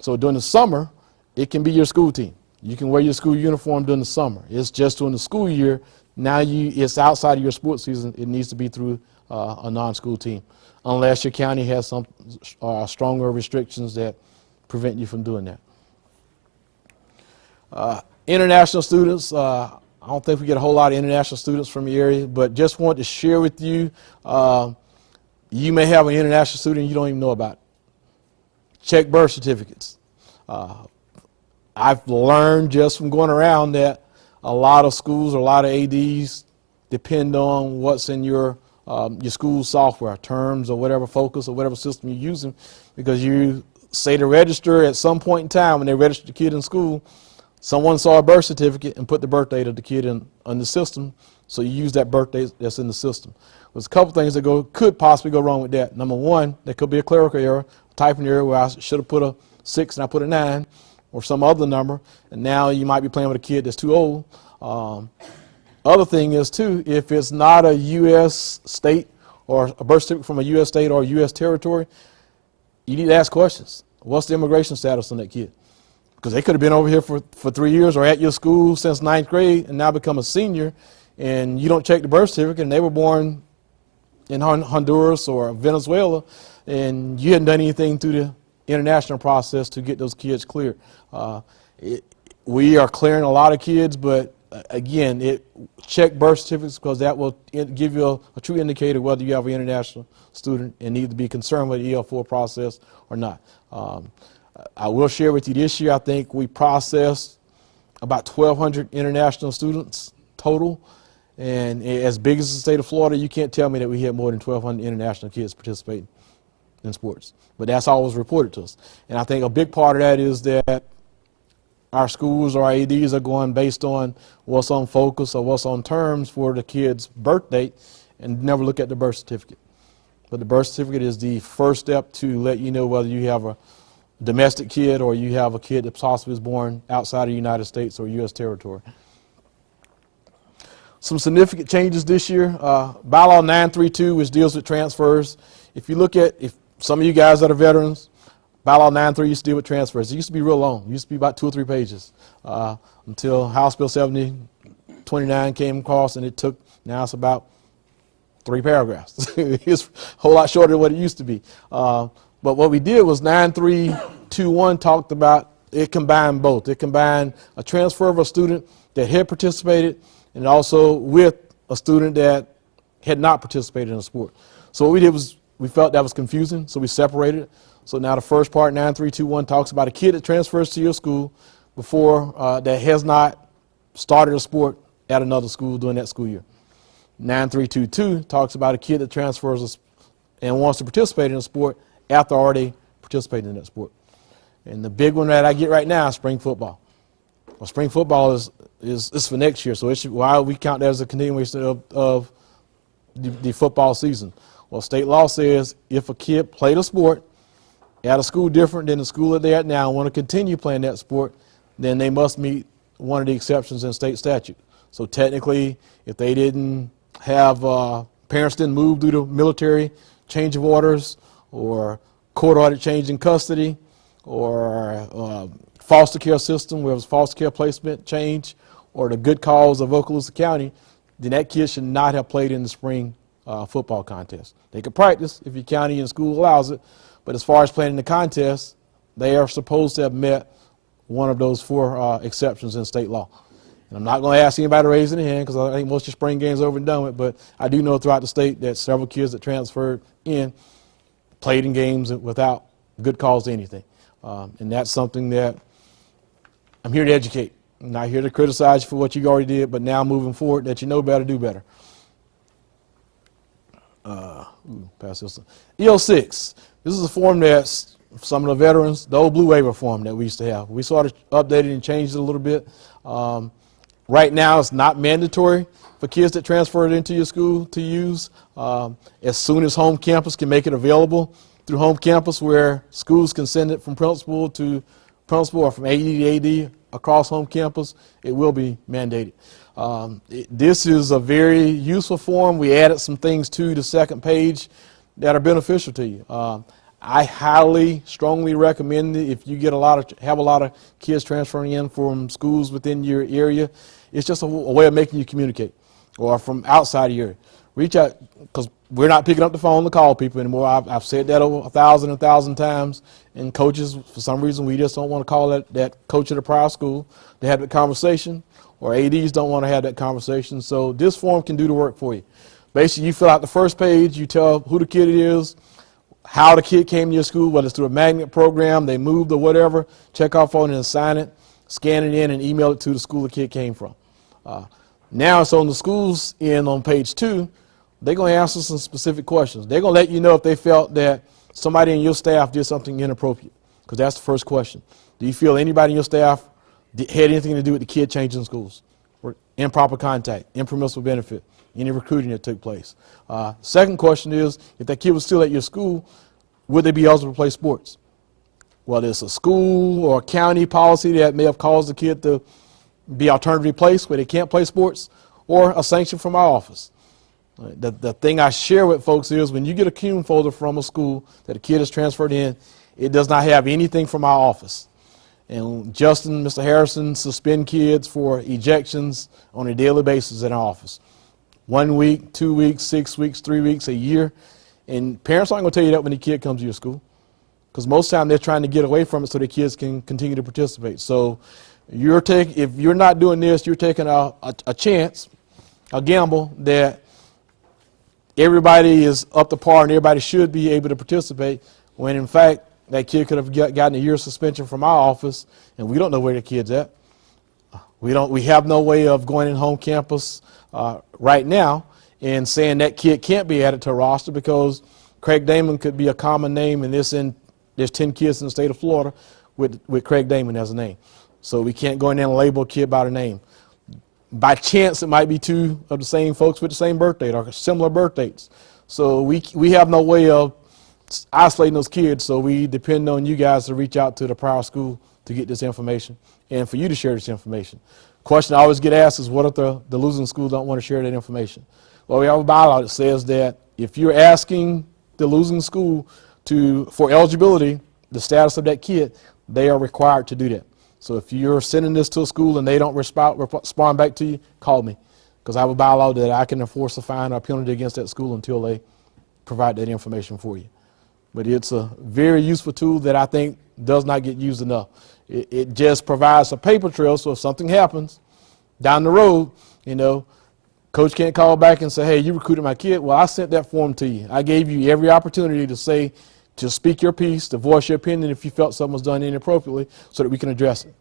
So during the summer, it can be your school team. You can wear your school uniform during the summer. It's just during the school year, now it's outside of your sports season, it needs to be through a non-school team, unless your county has some stronger restrictions that prevent you from doing that. International students, I don't think we get a whole lot of international students from the area, but just want to share with you, you may have an international student you don't even know about. check birth certificates. I've learned just from going around that a lot of schools or a lot of ADs depend on what's in your school software, terms or whatever focus or whatever system you're using, because you say to register at some point in time when they register the kid in school, someone saw a birth certificate and put the birth date of the kid in the system, so you use that birth date that's in the system. There's a couple things that could possibly go wrong with that. Number one, there could be a clerical error, a typing error where I should have put a 6 and I put a 9, or some other number, and now you might be playing with a kid that's too old. Other thing is, too, if it's not a U.S. state or a birth certificate from a U.S. state or a U.S. territory, you need to ask questions. What's the immigration status on that kid? Because they could have been over here for 3 years or at your school since 9th grade and now become a senior, and you don't check the birth certificate, and they were born in Honduras or Venezuela, and you hadn't done anything through the international process to get those kids cleared. We are clearing a lot of kids, but again, check birth certificates, because that will give you a true indicator whether you have an international student and need to be concerned with the EL4 process or not. I will share with you this year, I think we processed about 1,200 international students total. And as big as the state of Florida, you can't tell me that we had more than 1,200 international kids participating in sports. But that's always reported to us. And I think a big part of that is that our schools or our ADs are going based on what's on focus or what's on terms for the kid's birth date, and never look at the birth certificate. But the birth certificate is the first step to let you know whether you have a domestic kid or you have a kid that possibly is born outside of the United States or U.S. territory. Some significant changes this year. Bylaw 932, which deals with transfers. If you look at, if some of you guys that are veterans, Bylaw 932 used to deal with transfers. It used to be real long. It used to be about 2 or 3 pages until House Bill 7029 came across, and now it's about 3 paragraphs. It's a whole lot shorter than what it used to be. But what we did was 9321 talked about, it combined both. It combined a transfer of a student that had participated and also with a student that had not participated in a sport. So what we did was, we felt that was confusing, so we separated it. So now the first part, 9321, talks about a kid that transfers to your school before that has not started a sport at another school during that school year. 9322 talks about a kid that transfers and wants to participate in a sport after already participating in that sport. And the big one that I get right now is spring football. Well, spring football is for next year, so it should, why we count that as a continuation of the football season. Well, state law says if a kid played a sport at a school different than the school that they're at now and want to continue playing that sport, then they must meet one of the exceptions in state statute. So technically, if they didn't have, parents didn't move due to military change of orders or court order change in custody or foster care system where it was foster care placement change or the good cause of Okaloosa County, then that kid should not have played in the spring football contest. They could practice if your county and school allows it, but as far as playing in the contest, they are supposed to have met one of those 4 exceptions in state law. And I'm not going to ask anybody to raise their hand because I think most of your spring games are over and done with, but I do know throughout the state that several kids that transferred in played in games without good cause to anything. And that's something that I'm here to educate. I'm not here to criticize you for what you already did, but now moving forward that you know better, do better. Pass this one. EO6. This is a form that's some of the veterans, the old blue waiver form that we used to have. We sort of updated and changed it a little bit. Right now, it's not mandatory for kids that transferred into your school to use. As soon as home campus can make it available through home campus, where schools can send it from principal to principal or from AD to AD across home campus, it will be mandated. This is a very useful form. We added some things to the second page that are beneficial to you. I highly, strongly recommend it if you have a lot of kids transferring in from schools within your area. It's just a way of making you communicate, or from outside of your area. Reach out, because we're not picking up the phone to call people anymore. I've said that over 1,000 times. And coaches, for some reason, we just don't want to call that coach at a prior school to have that conversation, or ADs don't want to have that conversation. So this form can do the work for you. Basically, you fill out the first page, you tell who the kid is, how the kid came to your school, whether it's through a magnet program, they moved or whatever, check off on it and sign it, scan it in and email it to the school the kid came from. Now it's on the school's end on page 2. They're going to answer some specific questions. They're going to let you know if they felt that somebody in your staff did something inappropriate, because that's the first question. Do you feel anybody in your staff had anything to do with the kid changing schools? Or improper contact, impermissible benefit, any recruiting that took place? Second question is, if that kid was still at your school, would they be eligible to play sports? Whether it's a school or a county policy that may have caused the kid to be alternatively placed where they can't play sports, or a sanction from our office. The thing I share with folks is when you get a cum folder from a school that a kid is transferred in, it does not have anything from our office. And Justin, Mr. Harrison suspend kids for ejections on a daily basis in our office. 1 week, 2 weeks, 6 weeks, 3 weeks, a year. And parents aren't going to tell you that when the kid comes to your school, because most of the time they're trying to get away from it so the kids can continue to participate. So if you're not doing this, you're taking a chance, a gamble that everybody is up to par and everybody should be able to participate, when in fact that kid could have gotten a year's suspension from our office, and we don't know where the kid's at. We have no way of going in home campus right now and saying that kid can't be added to a roster, because Craig Damon could be a common name, and there's 10 kids in the state of Florida with Craig Damon as a name. So we can't go in there and label a kid by their name. By chance, it might be 2 of the same folks with the same birth date or similar birth dates. So we have no way of isolating those kids, so we depend on you guys to reach out to the prior school to get this information and for you to share this information. Question I always get asked is, what if the losing school don't want to share that information? Well, we have a bylaw that says that if you're asking the losing school for eligibility, the status of that kid, they are required to do that. So if you're sending this to a school and they don't respond back to you, call me, because I have a bylaw that I can enforce a fine or penalty against that school until they provide that information for you. But it's a very useful tool that I think does not get used enough. It just provides a paper trail, so if something happens down the road, coach can't call back and say, hey, you recruited my kid. Well, I sent that form to you. I gave you every opportunity to speak your piece, to voice your opinion if you felt something was done inappropriately, so that we can address it.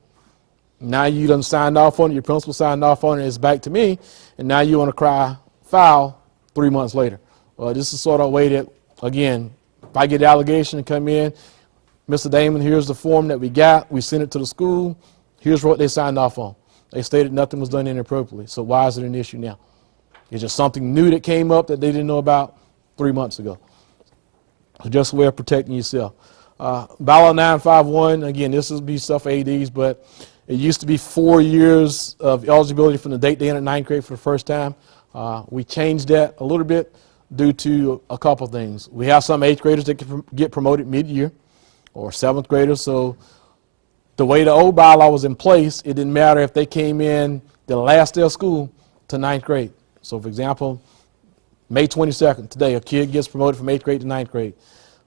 Now you done signed off on it, your principal signed off on it, it's back to me, and now you want to cry foul 3 months later. Well, this is sort of a way that, again, if I get the allegation to come in, Mr. Damon, here's the form that we got, we sent it to the school, here's what they signed off on. They stated nothing was done inappropriately, so why is it an issue now? It's just something new that came up that they didn't know about 3 months ago. So just a way of protecting yourself. Bylaw 951, again, this will be stuff for ADs, but it used to be 4 years of eligibility from the date they entered ninth grade for the first time. We changed that a little bit due to a couple things. We have some 8th graders that can get promoted mid-year, or 7th graders, so the way the old bylaw was in place, it didn't matter if they came in the last day of school to 9th grade. So, for example, May 22nd, today, a kid gets promoted from 8th grade to 9th grade.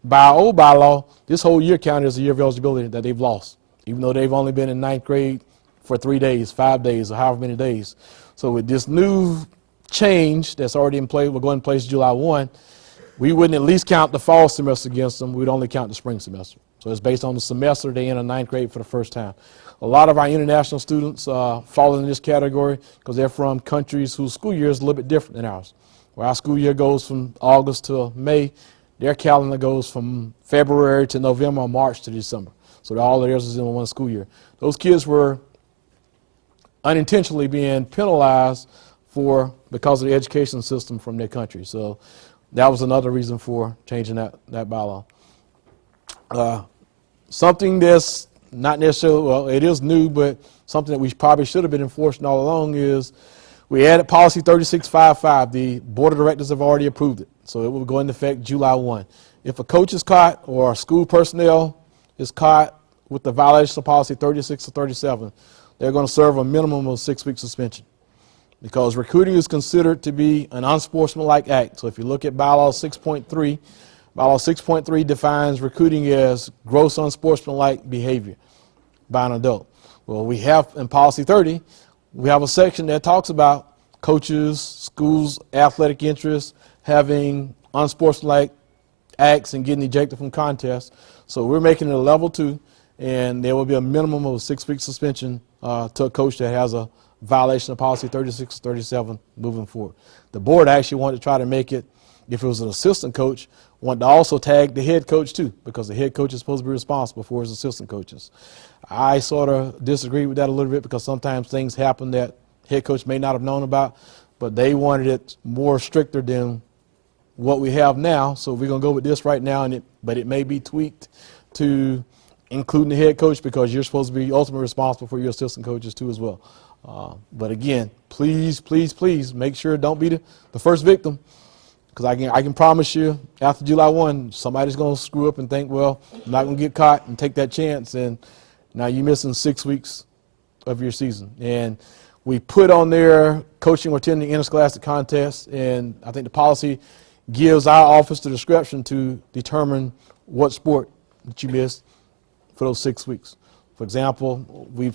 By our old bylaw, this whole year counted as a year of eligibility that they've lost, even though they've only been in 9th grade for 3 days, 5 days, or however many days. So with this new change that's already in place, we're going in place July 1, we wouldn't at least count the fall semester against them, we'd only count the spring semester. So it's based on the semester they enter 9th grade for the first time. A lot of our international students fall in this category because they're from countries whose school year is a little bit different than ours. Where our school year goes from August to May, their calendar goes from February to November or March to December. So all of theirs is in one school year. Those kids were unintentionally being penalized because of the education system from their country. So that was another reason for changing that bylaw. Something that's not necessarily, well, it is new, but something that we probably should have been enforcing all along is we added policy 3655. The board of directors have already approved it, so it will go into effect July 1. If a coach is caught or school personnel is caught with the violation of policy 36 or 37, they're going to serve a minimum of 6 week suspension, because recruiting is considered to be an unsportsmanlike act. So if you look at bylaw 6.3, bylaw 6.3 defines recruiting as gross unsportsmanlike behavior by an adult. Well, we have in policy 30, we have a section that talks about coaches, schools, athletic interests having unsportsmanlike acts and getting ejected from contests. So we're making it a level 2, and there will be a minimum of a 6-week suspension to a coach that has a violation of policy 36, 37 moving forward. The board actually wanted to try to make it, if it was an assistant coach, wanted to also tag the head coach too, because the head coach is supposed to be responsible for his assistant coaches. I sort of disagree with that a little bit, because sometimes things happen that head coach may not have known about, but they wanted it more stricter than what we have now. So we're going to go with this right now, but it may be tweaked to including the head coach, because you're supposed to be ultimately responsible for your assistant coaches too as well. But again, please, please, please make sure don't be the first victim, because I can promise you after July 1, somebody's going to screw up and think, well, I'm not going to get caught, and take that chance, and now you're missing 6 weeks of your season. And we put on there coaching or attending interscholastic contests, and I think the policy gives our office the discretion to determine what sport that you missed for those 6 weeks. For example, with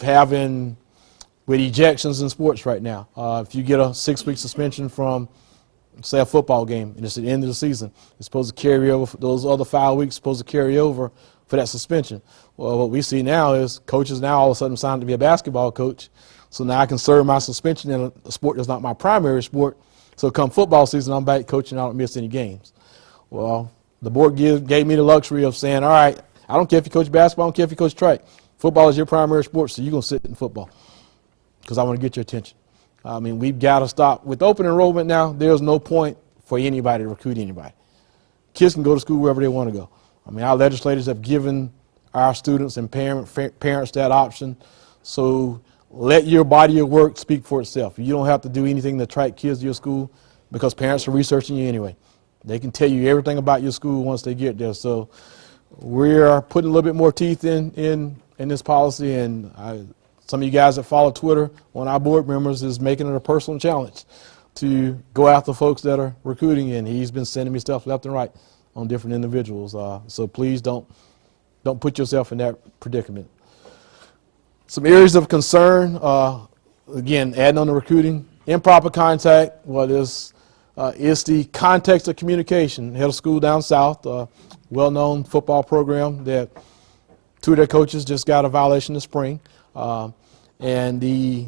ejections in sports right now, if you get a 6-week suspension from, say, a football game, and it's at the end of the season, it's supposed to carry over, those other 5 weeks supposed to carry over for that suspension. Well, what we see now is coaches now all of a sudden sign to be a basketball coach, so now I can serve my suspension in a sport that's not my primary sport, so come football season, I'm back coaching, I don't miss any games. Well, the board gave me the luxury of saying, all right, I don't care if you coach basketball, I don't care if you coach track. Football is your primary sport, so you're going to sit in football, because I want to get your attention. I mean, we've got to stop. With open enrollment now, there's no point for anybody to recruit anybody. Kids can go to school wherever they want to go. I mean, our legislators have given our students and parents that option. So let your body of work speak for itself. You don't have to do anything to attract kids to your school, because parents are researching you anyway. They can tell you everything about your school once they get there. So we're putting a little bit more teeth in this policy, and some of you guys that follow Twitter, one of our board members is making it a personal challenge to go after folks that are recruiting, and he's been sending me stuff left and right on different individuals. So please don't put yourself in that predicament. Some areas of concern, again, adding on the recruiting, improper contact, is the context of communication. Head of school down south, well-known football program that 2 of their coaches just got a violation this spring. And the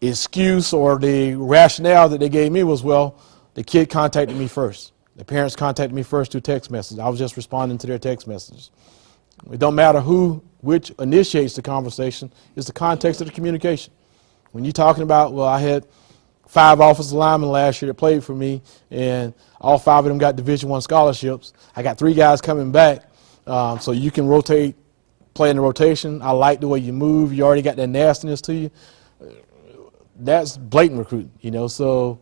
excuse or the rationale that they gave me was, well, the kid contacted me first. The parents contacted me first through text message. I was just responding to their text messages. It don't matter which initiates the conversation, it's the context of the communication. When you're talking about, well, I had 5 offensive linemen last year that played for me, and all 5 of them got Division I scholarships. I got 3 guys coming back, so you can play in the rotation. I like the way you move. You already got that nastiness to you. That's blatant recruiting, so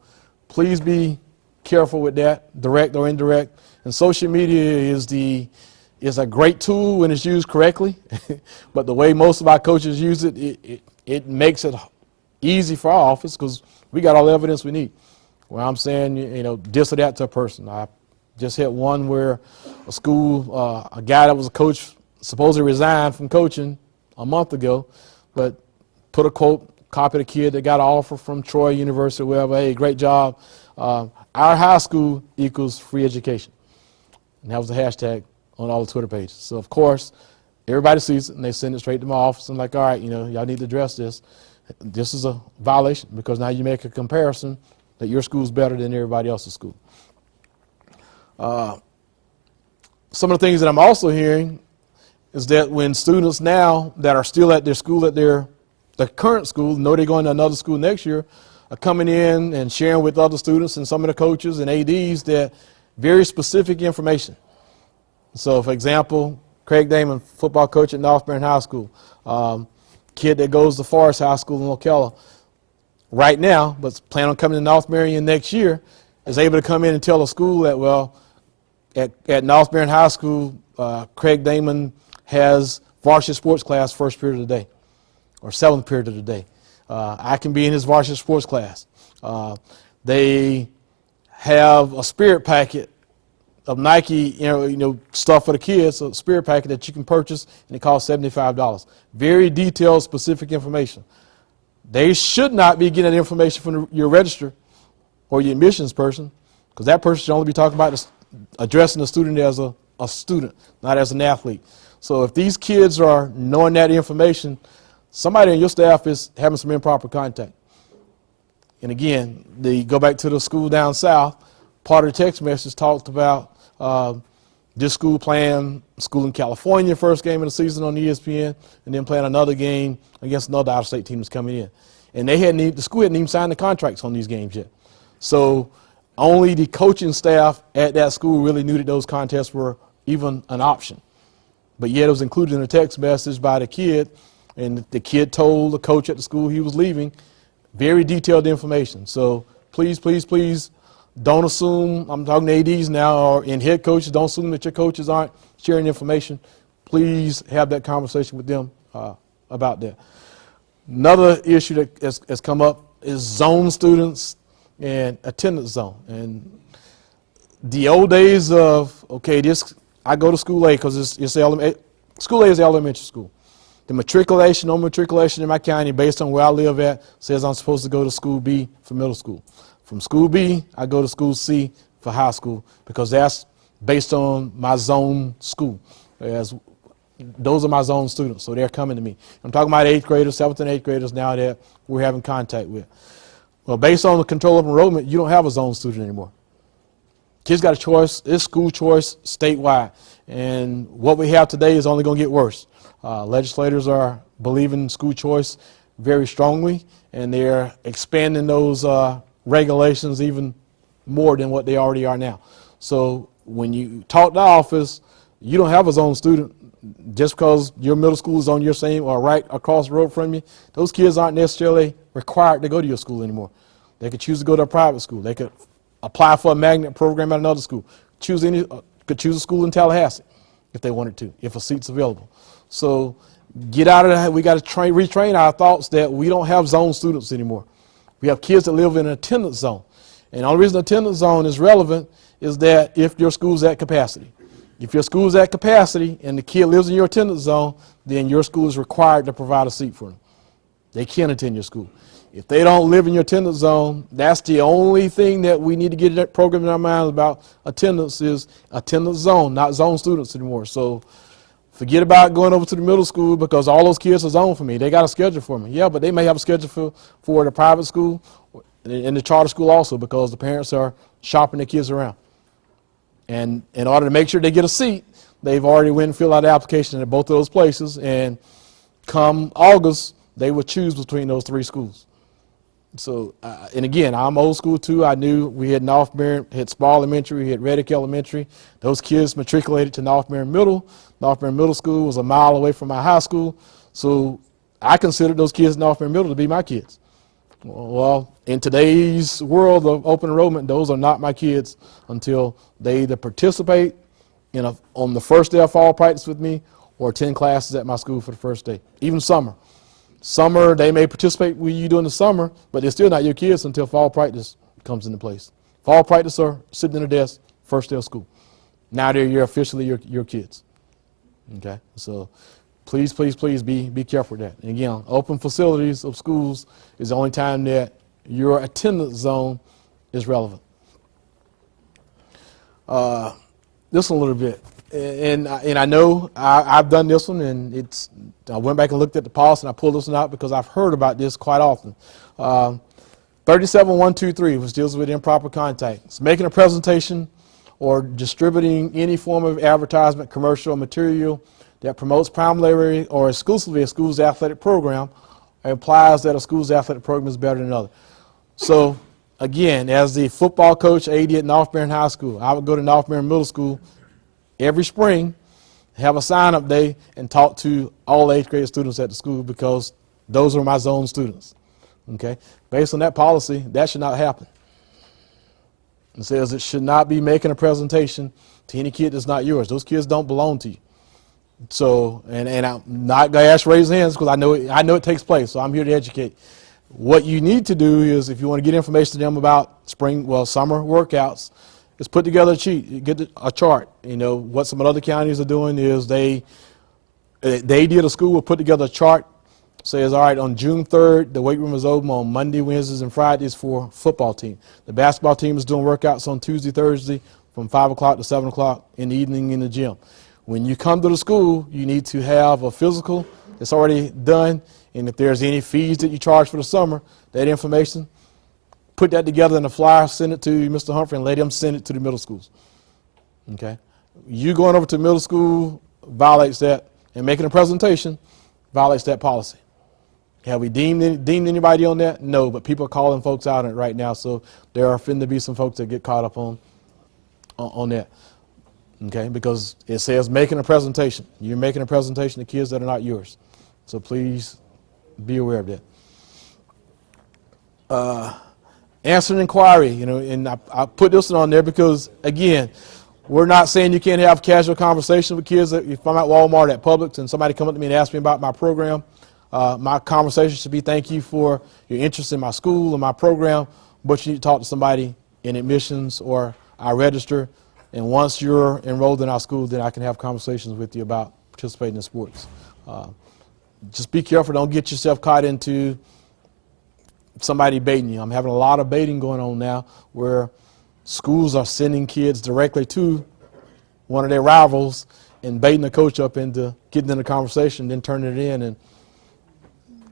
please be careful with that, direct or indirect. And social media is a great tool when it's used correctly, but the way most of our coaches use it makes it easy for our office, because we got all the evidence we need. Where I'm saying, this or that to a person. I just had one where a school, a guy that was a coach supposedly resigned from coaching a month ago, but put a quote, copy the kid that got an offer from Troy University, wherever, hey, great job. Our high school equals free education. And that was the hashtag on all the Twitter pages. So, of course, everybody sees it, and they send it straight to my office. And like, all right, y'all need to address this. This is a violation, because now you make a comparison that your school's better than everybody else's school. Some of the things that I'm also hearing is that when students now that are still at their school, at their current school, know they're going to another school next year, are coming in and sharing with other students and some of the coaches and ADs that very specific information. So, for example, Craig Damon, football coach at Northburn High School, kid that goes to Forest High School in Ocala right now, but plan on coming to North Marion next year, is able to come in and tell a school that, well, at Northburn High School, Craig Damon has varsity sports class first period of the day or 7th period of the day. I can be in his varsity sports class. They have a spirit packet of Nike, stuff for the kids, a spirit packet that you can purchase, and it costs $75. Very detailed, specific information. They should not be getting that information from your register or your admissions person, because that person should only be talking about addressing the student as a student, not as an athlete. So if these kids are knowing that information, somebody in your staff is having some improper contact. And again, they go back to the school down south. Part of the text message talked about this school playing school in California, first game of the season on ESPN, and then playing another game against another out-of-state team that's coming in. And the school hadn't even signed the contracts on these games yet. So only the coaching staff at that school really knew that those contests were even an option. But yet it was included in a text message by the kid, and the kid told the coach at the school he was leaving very detailed information. So please, please, please don't assume, I'm talking to ADs now, or in head coaches, don't assume that your coaches aren't sharing information. Please have that conversation with them about that. Another issue that has come up is zone students and attendance zone. And the old days of, okay, I go to school A because school A is elementary school. The matriculation, no matriculation in my county based on where I live at says I'm supposed to go to school B for middle school. From school B, I go to school C for high school because that's based on my zone school. Those are my zone students, so they're coming to me. I'm talking about 8th graders, 7th and 8th graders now that we're having contact with. Well, based on the control of enrollment, you don't have a zone student anymore. Kids got a choice. It's school choice statewide. And what we have today is only going to get worse. Legislators are believing in school choice very strongly, and they're expanding those regulations even more than what they already are now. So when you talk to office, you don't have a zone student just because your middle school is on your same or right across the road from you. Those kids aren't necessarily required to go to your school anymore. They could choose to go to a private school. They could apply for a magnet program at another school. Could choose a school in Tallahassee if they wanted to, if a seat's available. So get out of that. We got to retrain our thoughts that we don't have zone students anymore. We have kids that live in an attendance zone. And the only reason attendance zone is relevant is that if your school's at capacity. If your school's at capacity and the kid lives in your attendance zone, then your school is required to provide a seat for them. They can't attend your school. If they don't live in your attendance zone, that's the only thing that we need to get that program in our minds about attendance is attendance zone, not zone students anymore. So forget about going over to the middle school because all those kids are zone for me. They got a schedule for me. Yeah, but they may have a schedule for the private school and the charter school also because the parents are shopping their kids around. And in order to make sure they get a seat, they've already went and filled out the application at both of those places. And come August, they would choose between those 3 schools. So, and again, I'm old school too. I knew we had North Marion, had Spa Elementary, we had Reddick Elementary. Those kids matriculated to North Marion Middle. North Marion Middle School was a mile away from my high school. So I considered those kids in North Marion Middle to be my kids. Well, in today's world of open enrollment, those are not my kids until they either participate on the first day of fall practice with me or attend classes at my school for the first day, even summer. Summer, they may participate with you during the summer, but they're still not your kids until fall practice comes into place. Fall practice are sitting in a desk, first day of school. Now you're officially your kids. Okay? So please, please, please be careful with that. And again, open facilities of schools is the only time that your attendance zone is relevant. This one a little bit. And I know I've done this one, and I went back and looked at the policy, and I pulled this one out because I've heard about this quite often. 37123, which deals with improper contact. It's making a presentation or distributing any form of advertisement, commercial, or material that promotes primarily or exclusively a school's athletic program or implies that a school's athletic program is better than another. So, again, as the football coach, AD at North Marion High School, I would go to North Marion Middle School every spring, have a sign-up day, and talk to all 8th grade students at the school because those are my zone students. Okay? Based on that policy, that should not happen. It says it should not be making a presentation to any kid that's not yours. Those kids don't belong to you. So, and I'm not going to ask raise hands because I know it takes place, so I'm here to educate. What you need to do is, if you want to get information to them about summer workouts, is put together a sheet, get a chart. What some other counties are doing is they did a school will put together a chart, says, all right, on June 3rd, the weight room is open on Monday, Wednesdays, and Fridays for football team. The basketball team is doing workouts on Tuesday, Thursday from 5 o'clock to 7 o'clock in the evening in the gym. When you come to the school, you need to have a physical that's already done, and if there's any fees that you charge for the summer, that information, put that together in a flyer, send it to Mr. Humphrey, and let him send it to the middle schools. Okay? You going over to middle school violates that, and making a presentation violates that policy. Have we deemed anybody on that? No, but people are calling folks out on it right now, so there are finna be some folks that get caught up on that. Okay, because it says making a presentation. You're making a presentation to kids that are not yours. So please be aware of that. Answering inquiry, and I put this one on there because, again, we're not saying you can't have casual conversation with kids. If I'm at Walmart, at Publix, and somebody come up to me and ask me about my program, my conversation should be, thank you for your interest in my school and my program, but you need to talk to somebody in admissions or I register. And once you're enrolled in our school, then I can have conversations with you about participating in sports. Just be careful. Don't get yourself caught into somebody baiting you. I'm having a lot of baiting going on now where schools are sending kids directly to one of their rivals and baiting the coach up into getting in a conversation, then turning it in and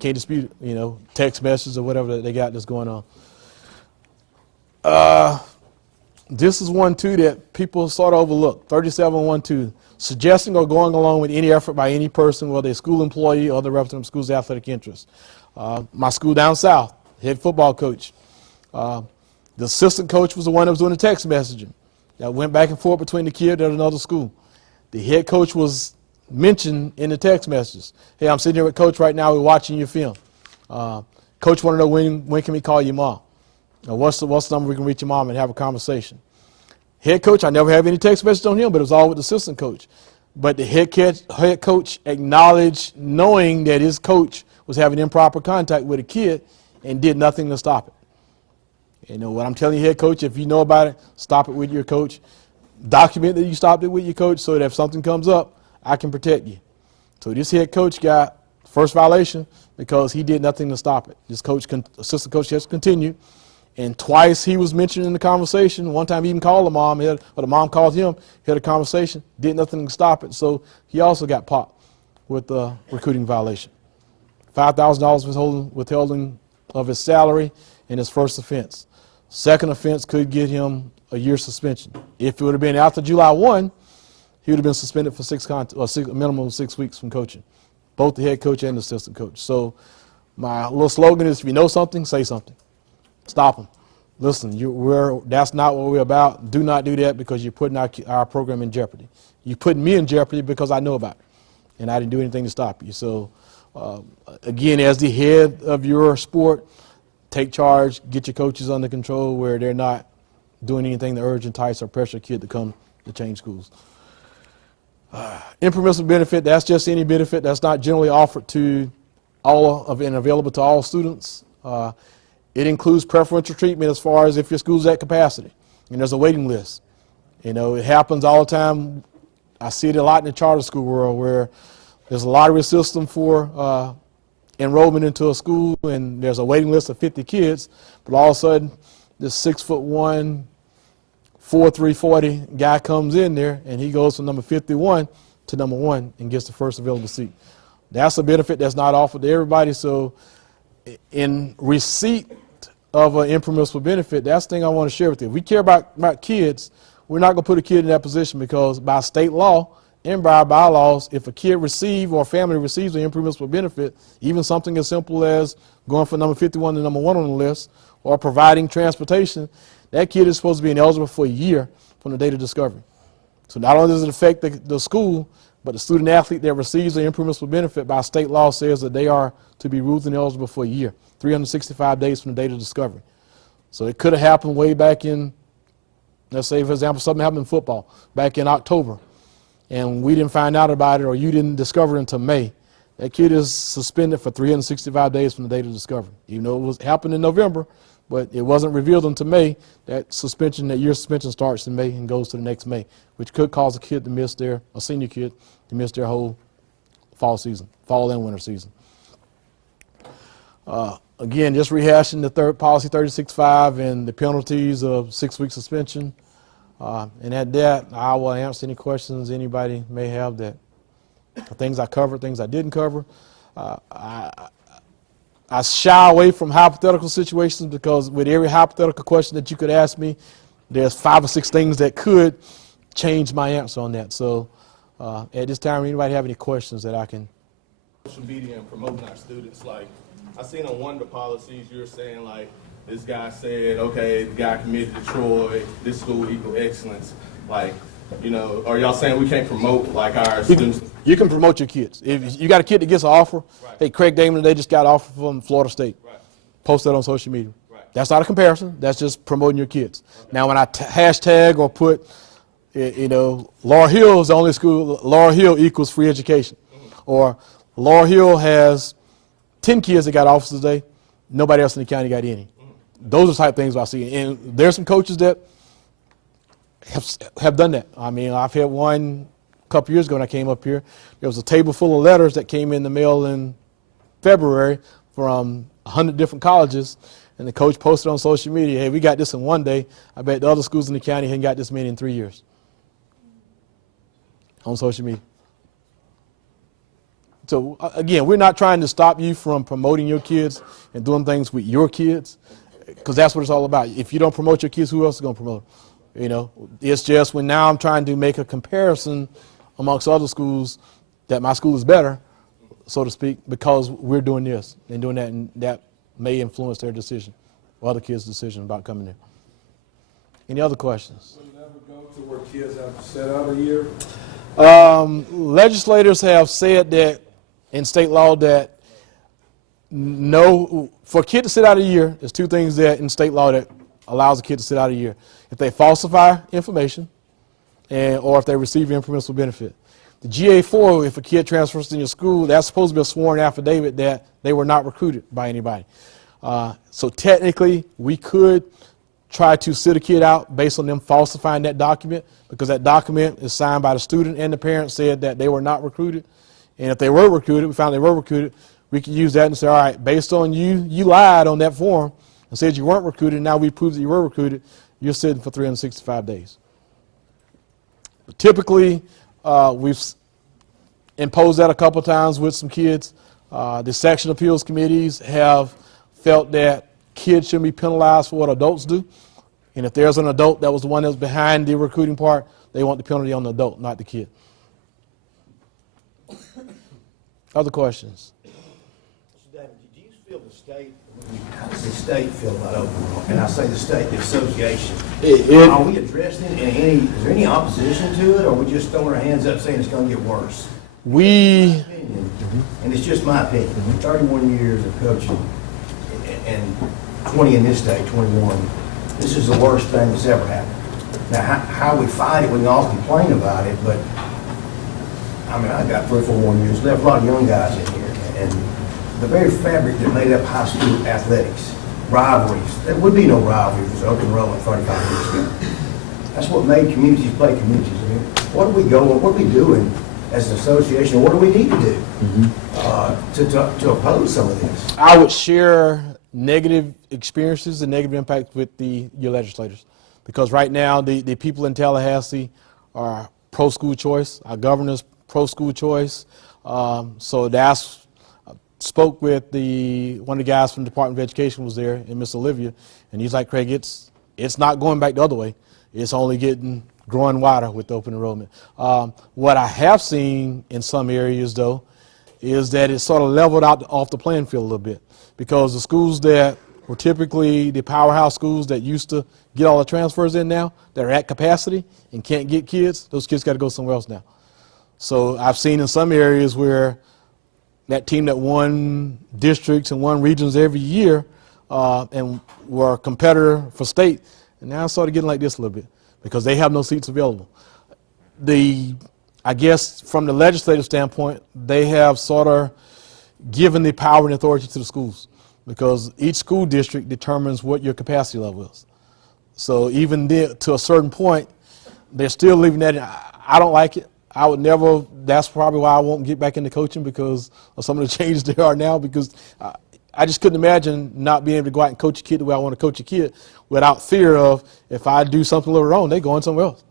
can't dispute it, text messages or whatever that they got that's going on. This is one, too, that people sort of overlook. 3712, suggesting or going along with any effort by any person, whether a school employee or the representative of school's athletic interest. My school down south, head football coach. The assistant coach was the one that was doing the text messaging. That went back and forth between the kid and another school. The head coach was mentioned in the text messages. Hey, I'm sitting here with Coach right now. We're watching your film. Coach want to know when can we call your mom? What's the number we can reach your mom and have a conversation? Head coach, I never have any text message on him, but it was all with the assistant coach. But the head coach acknowledged knowing that his coach was having improper contact with a kid and did nothing to stop it. What I'm telling you, head coach, if you know about it, stop it with your coach. Document that you stopped it with your coach so that if something comes up, I can protect you. So this head coach got first violation because he did nothing to stop it. This assistant coach has continued. And twice he was mentioned in the conversation. One time he even called the mom, or the mom called him, had a conversation, did nothing to stop it. So he also got popped with a recruiting violation. $5,000 withholding of his salary in his first offense. Second offense could get him a year's suspension. If it would have been after July 1, he would have been suspended for a minimum of 6 weeks from coaching, both the head coach and the assistant coach. So my little slogan is, if you know something, say something. Stop them. Listen, that's not what we're about. Do not do that because you're putting our program in jeopardy. You're putting me in jeopardy because I know about it, and I didn't do anything to stop you. So, again, as the head of your sport, take charge, get your coaches under control where they're not doing anything to urge, entice, or pressure a kid to come to change schools. Impermissible benefit, that's just any benefit that's not generally offered to all of and available to all students. It includes preferential treatment as far as if your school's at capacity, and there's a waiting list. It happens all the time. I see it a lot in the charter school world where there's a lottery system for enrollment into a school, and there's a waiting list of 50 kids, but all of a sudden this 6'1", 4'3", guy comes in there, and he goes from number 51 to number 1 and gets the first available seat. That's a benefit that's not offered to everybody. So in receipt of an impermissible benefit, that's the thing I want to share with you. If we care about kids, we're not going to put a kid in that position because by state law and by bylaws, if a kid receives or a family receives an impermissible benefit, even something as simple as going from number 51 to number 1 on the list or providing transportation, that kid is supposed to be ineligible for a year from the date of discovery. So not only does it affect the school, but the student athlete that receives an impermissible benefit by state law says that they are to be ruled ineligible for a year, 365 days from the date of discovery. So it could have happened way back in, let's say, for example, something happened in football back in October, and we didn't find out about it or you didn't discover it until May. That kid is suspended for 365 days from the date of discovery. Even though it happened in November, but it wasn't revealed until May, that year suspension starts in May and goes to the next May, which could cause a senior kid to miss their whole fall and winter season. Again, just rehashing the policy 36.5 and the penalties of 6-week suspension. And at that, I will answer any questions anybody may have, that things I covered, things I didn't cover. I shy away from hypothetical situations, because with every hypothetical question that you could ask me, there's 5 or 6 things that could change my answer on that. So at this time, anybody have any questions that I can? Social media and promoting our students. Like, I seen on one of the policies you were saying, like, this guy said, okay, the guy committed to Troy, this school equal excellence. Like, you know, are y'all saying we can't promote, like, our students? You can promote your kids. If you got a kid that gets an offer, Right. hey, Craig Damon, they just got an offer from Florida State. Right. Post that on social media. Right. That's not a comparison. That's just promoting your kids. Okay. Now, when I hashtag or put, you know, Laurel Hill is the only school, Laurel Hill equals free education. Or Laurel Hill has 10 kids that got offers today. Nobody else in the county got any. Those are the type of things I see. And there's some coaches that have done that. I mean, I've had one a couple years ago when I came up here. There was a table full of letters that came in the mail in February from 100 different colleges, and the coach posted on social media, hey, we got this in one day. I bet the other schools in the county hadn't got this many in 3 years. On social media. So, again, we're not trying to stop you from promoting your kids and doing things with your kids, because that's what it's all about. If you don't promote your kids, who else is going to promote them? You know, it's just when now I'm trying to make a comparison amongst other schools that my school is better, so to speak, because we're doing this and doing that, and that may influence their decision or other kids' decision about coming there. Any other questions? Will you ever go to where kids have to sit out a year? Legislators have said that in state law that no, for a kid to sit out a year, there's 2 things that in state law that allows a kid to sit out a year. If they falsify information, or if they receive impermissible benefit. The GA4, if a kid transfers in your school, that's supposed to be a sworn affidavit that they were not recruited by anybody. So technically, we could try to sit a kid out based on them falsifying that document, because that document is signed by the student and the parent said that they were not recruited. And if they were recruited, we found they were recruited, we could use that and say, all right, based on you lied on that form and said you weren't recruited, now we proved that you were recruited, you're sitting for 365 days. But typically, we've imposed that a couple times with some kids. The section appeals committees have felt that kids shouldn't be penalized for what adults do. And if there's an adult that was the one that was behind the recruiting part, they want the penalty on the adult, not the kid. Other questions? Mr. David, did you feel the state, how does the state feel about Oklahoma? And I say the state, the association. Are we addressing it in any, is there any opposition to it, or are we just throwing our hands up saying it's going to get worse? We, and it's just my opinion, 31 years of coaching and 20 in this state, 21, this is the worst thing that's ever happened. Now, how we fight it, we can all complain about it, but I mean, I got 3 or 4 more years left, a lot of young guys in here, and the very fabric that made up high school athletics, rivalries, there would be no rivalry if it was open enrollment 35 years ago. That's what made communities play communities. I mean, what are we going, what are we doing as an association, what do we need to do to oppose some of this? I would share negative experiences and negative impact with your legislators, because right now the people in Tallahassee are pro-school choice, our governor's pro-school choice. So that's, I spoke with one of the guys from the Department of Education was there, and Miss Olivia, and he's like, Craig, it's not going back the other way. It's only growing wider with the open enrollment. What I have seen in some areas, though, is that it's sort of leveled out off the playing field a little bit, because the schools that were typically the powerhouse schools that used to get all the transfers in now, that are at capacity and can't get kids, those kids got to go somewhere else now. So I've seen in some areas where that team that won districts and won regions every year and were a competitor for state, and now it's sort of getting like this a little bit, because they have no seats available. I guess from the legislative standpoint, they have sort of given the power and authority to the schools, because each school district determines what your capacity level is. So even there, to a certain point, they're still leaving that in. I don't like it. I would never, that's probably why I won't get back into coaching, because of some of the changes there are now, because I just couldn't imagine not being able to go out and coach a kid the way I want to coach a kid without fear of if I do something a little wrong, they going somewhere else.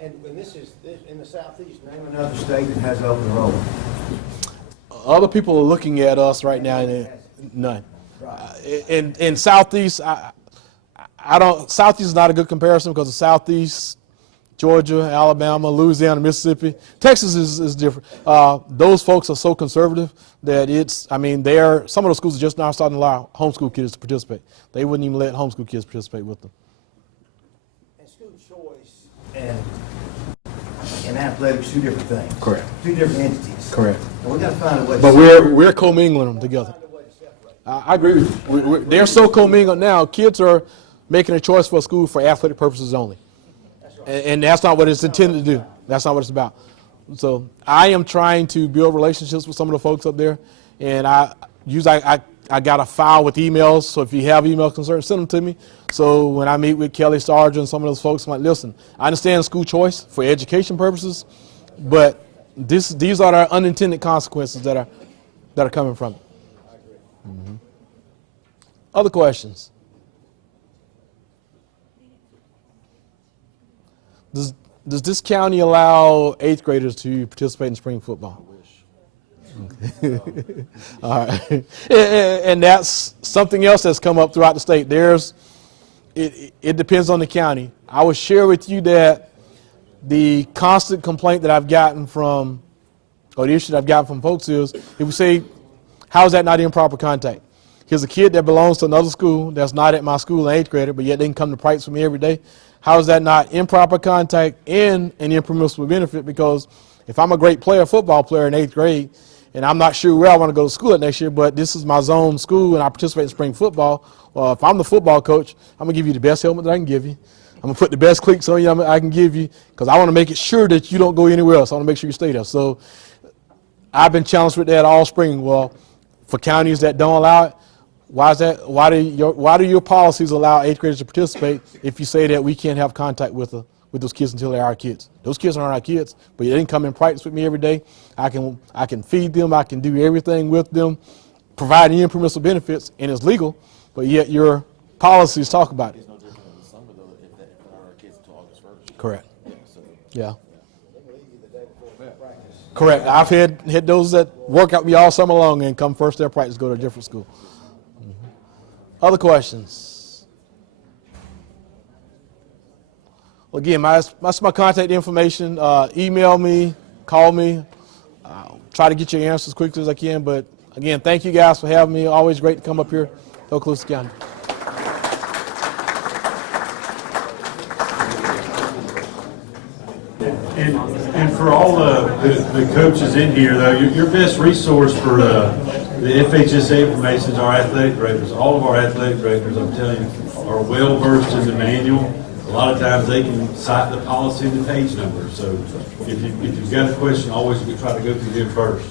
And this is, in the Southeast, name another state that has open enrollment. Other people are looking at us right now, and none. In Southeast, I don't. Southeast is not a good comparison because the Southeast, Georgia, Alabama, Louisiana, Mississippi, Texas is different. Those folks are so conservative that some of those schools are just now starting to allow homeschool kids to participate. They wouldn't even let homeschool kids participate with them. And school choice and athletics, two different things. Correct. Two different entities. Correct. And we got to find a way. But we're commingling them together. I agree with you. They're so commingled now. Kids are making a choice for a school for athletic purposes only. And that's not what it's intended to do. That's not what it's about. So I am trying to build relationships with some of the folks up there. And I got a file with emails. So if you have email concerns, send them to me. So when I meet with Kelly Sargent and some of those folks, I'm like, listen, I understand school choice for education purposes, but these are the unintended consequences that are coming from it. Mm-hmm. Other questions? Does this county allow 8th graders to participate in spring football? I wish. All right. And that's something else that's come up throughout the state. It depends on the county. I will share with you that the constant complaint that I've gotten from, or the issue that I've gotten from folks is, if we say, how is that not improper contact? Here's a kid that belongs to another school that's not at my school, an 8th grader, but yet they can come to practice with me every day. How is that not improper contact and an impermissible benefit? Because if I'm a great football player in 8th grade, and I'm not sure where I want to go to school next year, but this is my zone school and I participate in spring football, well, if I'm the football coach, I'm going to give you the best helmet that I can give you. I'm going to put the best cleats on you I can give you because I want to make it sure that you don't go anywhere else. I want to make sure you stay there. So I've been challenged with that all spring. Well, for counties that don't allow it, why is that? Why do your policies allow 8th graders to participate if you say that we can't have contact with those kids until they're our kids? Those kids aren't our kids, but they didn't come and practice with me every day. I can feed them. I can do everything with them, provide any impermissible benefits, and it's legal, but yet your policies talk about it. It's no different in the summer, though, if they're not our kids until August 1st. Correct. Yeah. Yeah. Correct. I've had those that work out with me all summer long and come first day of practice, go to a different school. Other questions? Well, again, that's my contact information. Email me, call me. Try to get your answers as quickly as I can. But again, thank you guys for having me. Always great to come up here to Okaloosa County. And for all the coaches in here, though, your best resource for the FHSA information is our athletic directors. All of our athletic directors, I'm telling you, are well versed in the manual. A lot of times they can cite the policy and the page number. So if you've got a question, always try to go through them first.